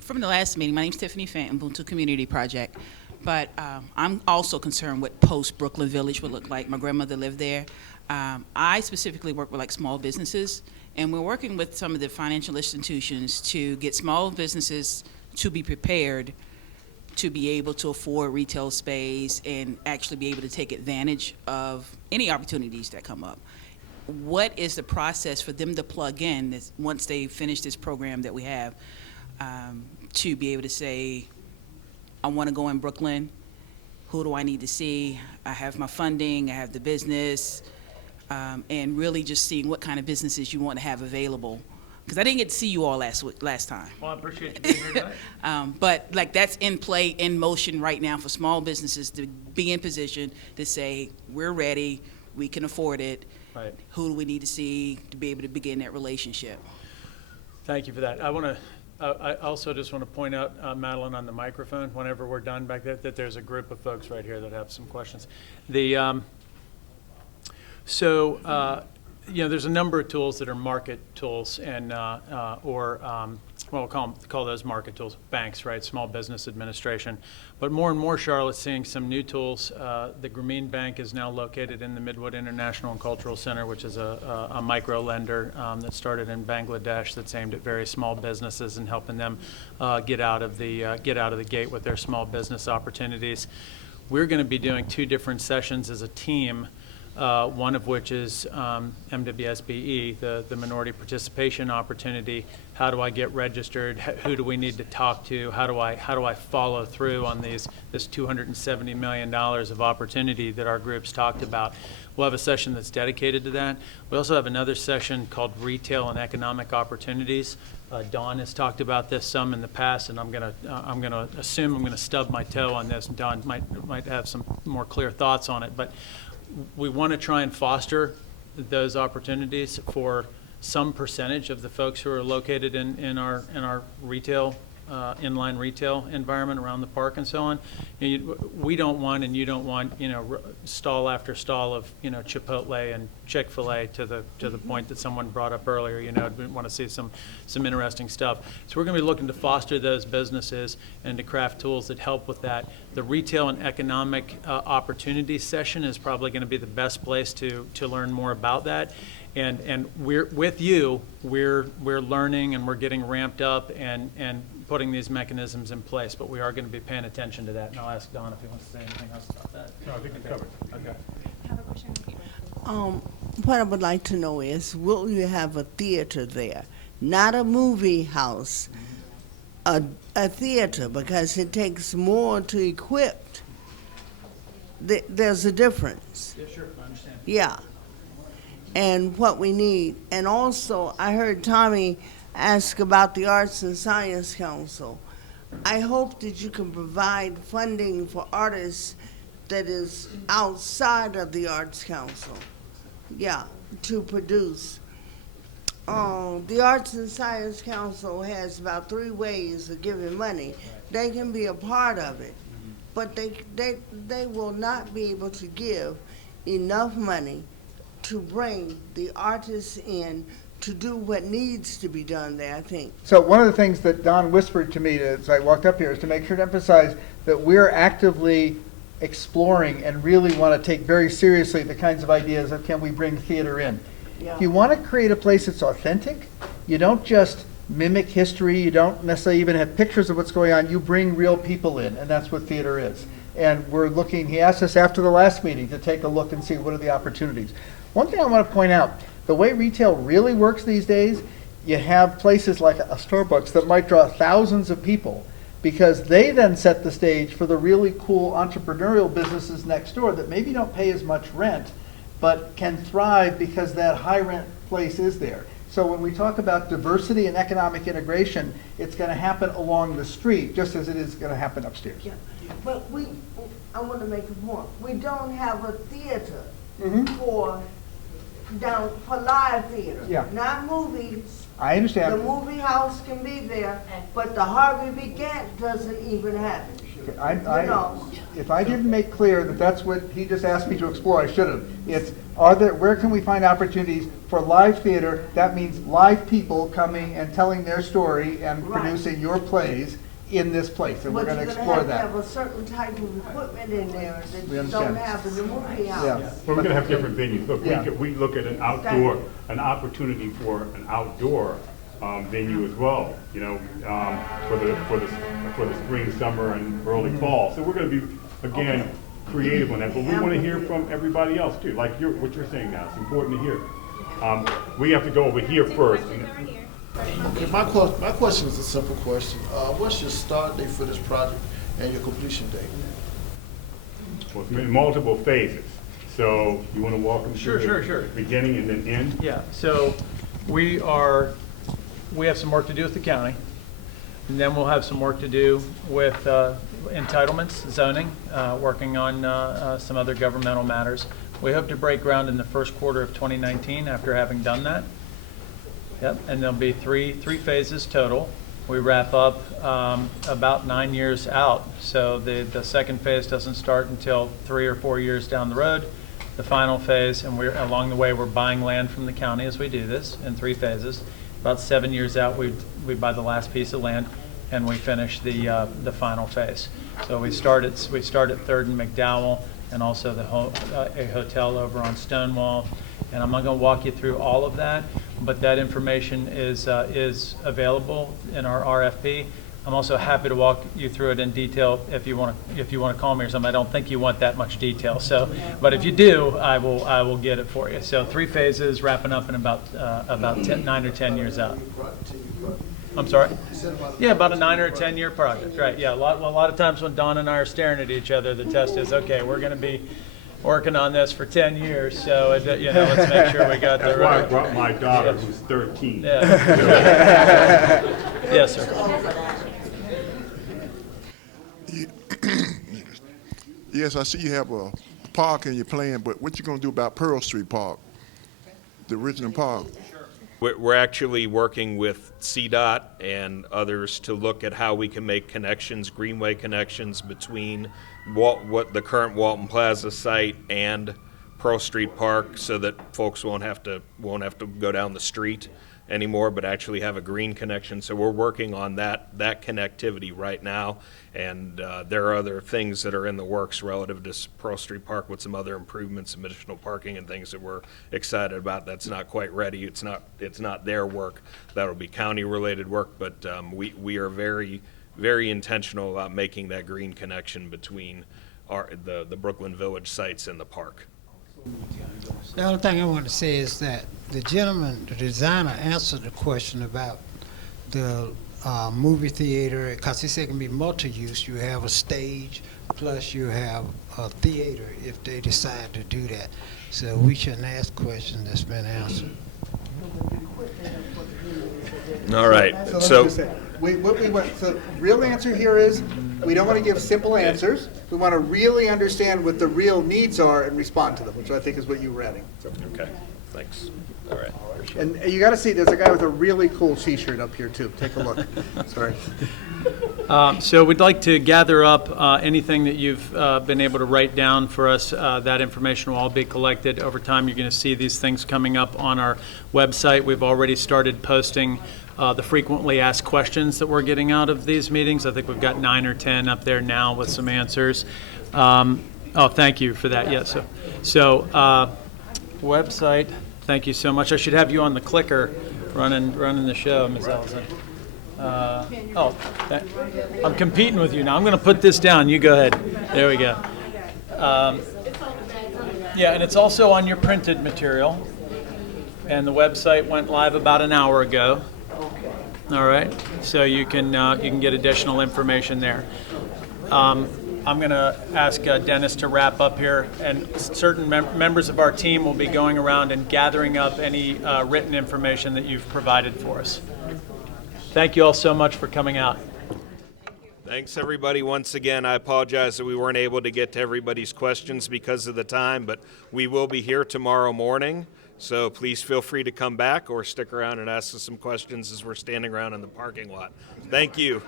From the last meeting, my name's Tiffany Fenton, Ubuntu Community Project. But I'm also concerned what post-Brooklyn Village would look like. My grandmother lived there. I specifically work with small businesses, and we're working with some of the financial institutions to get small businesses to be prepared to be able to afford retail space and actually be able to take advantage of any opportunities that come up. What is the process for them to plug in once they finish this program that we have, to be able to say, I want to go in Brooklyn, who do I need to see? I have my funding, I have the business, and really just seeing what kind of businesses you want to have available. Because I didn't get to see you all last time. Well, I appreciate you being here tonight. But that's in play, in motion right now for small businesses to be in position to say, we're ready, we can afford it. Right. Who do we need to see to be able to begin that relationship? Thank you for that. I also just want to point out, Madeline, on the microphone, whenever we're done back there, that there's a group of folks right here that have some questions. There's a number of tools that are market tools, and we'll call those market tools, banks, right? Small business administration. But more and more, Charlotte's seeing some new tools. The Grameen Bank is now located in the Midwood International and Cultural Center, which is a micro lender that started in Bangladesh, that's aimed at very small businesses and helping them get out of the gate with their small business opportunities. We're going to be doing 2 different sessions as a team. One of which is MWSBE, the Minority Participation Opportunity. How do I get registered? Who do we need to talk to? How do I follow through on this $270 million of opportunity that our groups talked about? We'll have a session that's dedicated to that. We also have another session called Retail and Economic Opportunities. Dawn has talked about this some in the past, and I'm gonna assume I'm gonna stub my toe on this. And Dawn might have some more clear thoughts on it, but we want to try and foster those opportunities for some percentage of the folks who are located in our retail, inline retail environment around the park and so on. We don't want, and you don't want, stall after stall of, Chipotle and Chick-fil-A to the point that someone brought up earlier. We want to see some interesting stuff. So we're going to be looking to foster those businesses and to craft tools that help with that. The retail and economic opportunity session is probably going to be the best place to learn more about that. And we're with you. We're learning and we're getting ramped up and putting these mechanisms in place. But we are going to be paying attention to that. And I'll ask Don if he wants to say anything else about that. No, I think you covered it. Okay. I have a question. What I would like to know is, will you have a theater there? Not a movie house, a theater, because it takes more to equip. There's a difference. Yeah, sure, I understand. Yeah. And what we need. And also, I heard Tommy ask about the Arts and Science Council. I hope that you can provide funding for artists that is outside of the Arts Council. Yeah, to produce. the Arts and Science Council has about 3 ways of giving money. They can be a part of it, but they will not be able to give enough money to bring the artists in to do what needs to be done there, I think. So one of the things that Don whispered to me as I walked up here is to make sure to emphasize that we're actively exploring and really want to take very seriously the kinds of ideas of can we bring theater in. Yeah. If you want to create a place that's authentic, you don't just mimic history, you don't necessarily even have pictures of what's going on, you bring real people in, and that's what theater is. And we're looking, he asked us after the last meeting to take a look and see what are the opportunities. One thing I want to point out, the way retail really works these days, you have places like a Starbucks that might draw thousands of people because they then set the stage for the really cool entrepreneurial businesses next door that maybe don't pay as much rent, but can thrive because that high rent place is there. So when we talk about diversity and economic integration, it's going to happen along the street just as it is going to happen upstairs. Yeah. But I want to make a point. We don't have a theater for live theater. Yeah. Not movies. I understand. The movie house can be there, but the Harvey B. Gantt doesn't even have it. If I didn't make clear that that's what he just asked me to explore, I should have. It's, where can we find opportunities for live theater? That means live people coming and telling their story and producing your plays in this place, and we're going to explore that. But you're going to have a certain type of equipment in there that We you understand. don't have in the movie house. Yeah. But we're gonna have different venues. Look, Yeah. we look at an opportunity for an outdoor venue as well, you know, for the spring, summer, and early fall. So we're gonna be, again, creative on that, but we wanna hear from everybody else too, like what you're saying now, it's important to hear. We have to go over here first. Okay, my question is a simple question. What's your start date for this project and your completion date? Well, it's in multiple phases. So you want to walk them through the beginning and then end? Yeah, so we have some work to do with the county, and then we'll have some work to do with entitlements, zoning, working on some other governmental matters. We hope to break ground in the first quarter of 2019 after having done that. Yep, and there'll be three phases total. We wrap up about 9 years out. So the second phase doesn't start until 3 or 4 years down the road. The final phase, and along the way we're buying land from the county as we do this in 3 phases. About 7 years out, we buy the last piece of land, and we finish the final phase. So we start at 3rd and McDowell, and also a hotel over on Stonewall. And I'm not going to walk you through all of that, but that information is available in our RFP. I'm also happy to walk you through it in detail if you want to call me or something. I don't think you want that much detail. So, but if you do, I will get it for you. So 3 phases, wrapping up in about 9 or 10 years out. I'm sorry? Yeah, about a 9 or 10 year project, right? Yeah, a lot of times when Dawn and I are staring at each other, the test is, okay, we're going to be working on this for 10 years, so let's make sure we got the right. That's why I brought my daughter, who's 13. Yeah. Yes, sir. Yes, I see you have a park in your plan, but what you gonna do about Pearl Street Park, the original park? We're actually working with CDOT and others to look at how we can make connections, greenway connections between what the current Walton Plaza site and Pearl Street Park, so that folks won't have to go down the street anymore, but actually have a green connection. So we're working on that connectivity right now, and there are other things that are in the works relative to Pearl Street Park with some other improvements, additional parking and things that we're excited about. That's not quite ready. It's not their work. That'll be county related work, but we are very, very intentional about making that green connection between the Brooklyn Village sites and the park. The other thing I want to say is that the gentleman, the designer, answered the question about the movie theater, because he said it can be multi-use. You have a stage, plus you have a theater if they decide to do that. So we shouldn't ask questions that's been answered. All right. So the real answer here is we don't want to give simple answers. We want to really understand what the real needs are and respond to them, which I think is what you were adding. So. Okay. Thanks. All right. And you got to see, there's a guy with a really cool T-shirt up here too. Take a look. Sorry. So we'd like to gather up anything that you've been able to write down for us. That information will all be collected over time. You're going to see these things coming up on our website. We've already started posting the frequently asked questions that we're getting out of these meetings. I think we've got 9 or 10 up there now with some answers. Oh, thank you for that. Yes. So website. Thank you so much. I should have you on the clicker running the show, Ms. Ellison. I'm competing with you now. I'm going to put this down. You go ahead. There we go. Yeah, and it's also on your printed material. And the website went live about an hour ago. All right. So you can get additional information there. I'm going to ask Dennis to wrap up here, and certain members of our team will be going around and gathering up any written information that you've provided for us. Thank you all so much for coming out. Thanks, everybody. Once again, I apologize that we weren't able to get to everybody's questions because of the time, but we will be here tomorrow morning, so please feel free to come back or stick around and ask us some questions as we're standing around in the parking lot. Thank you.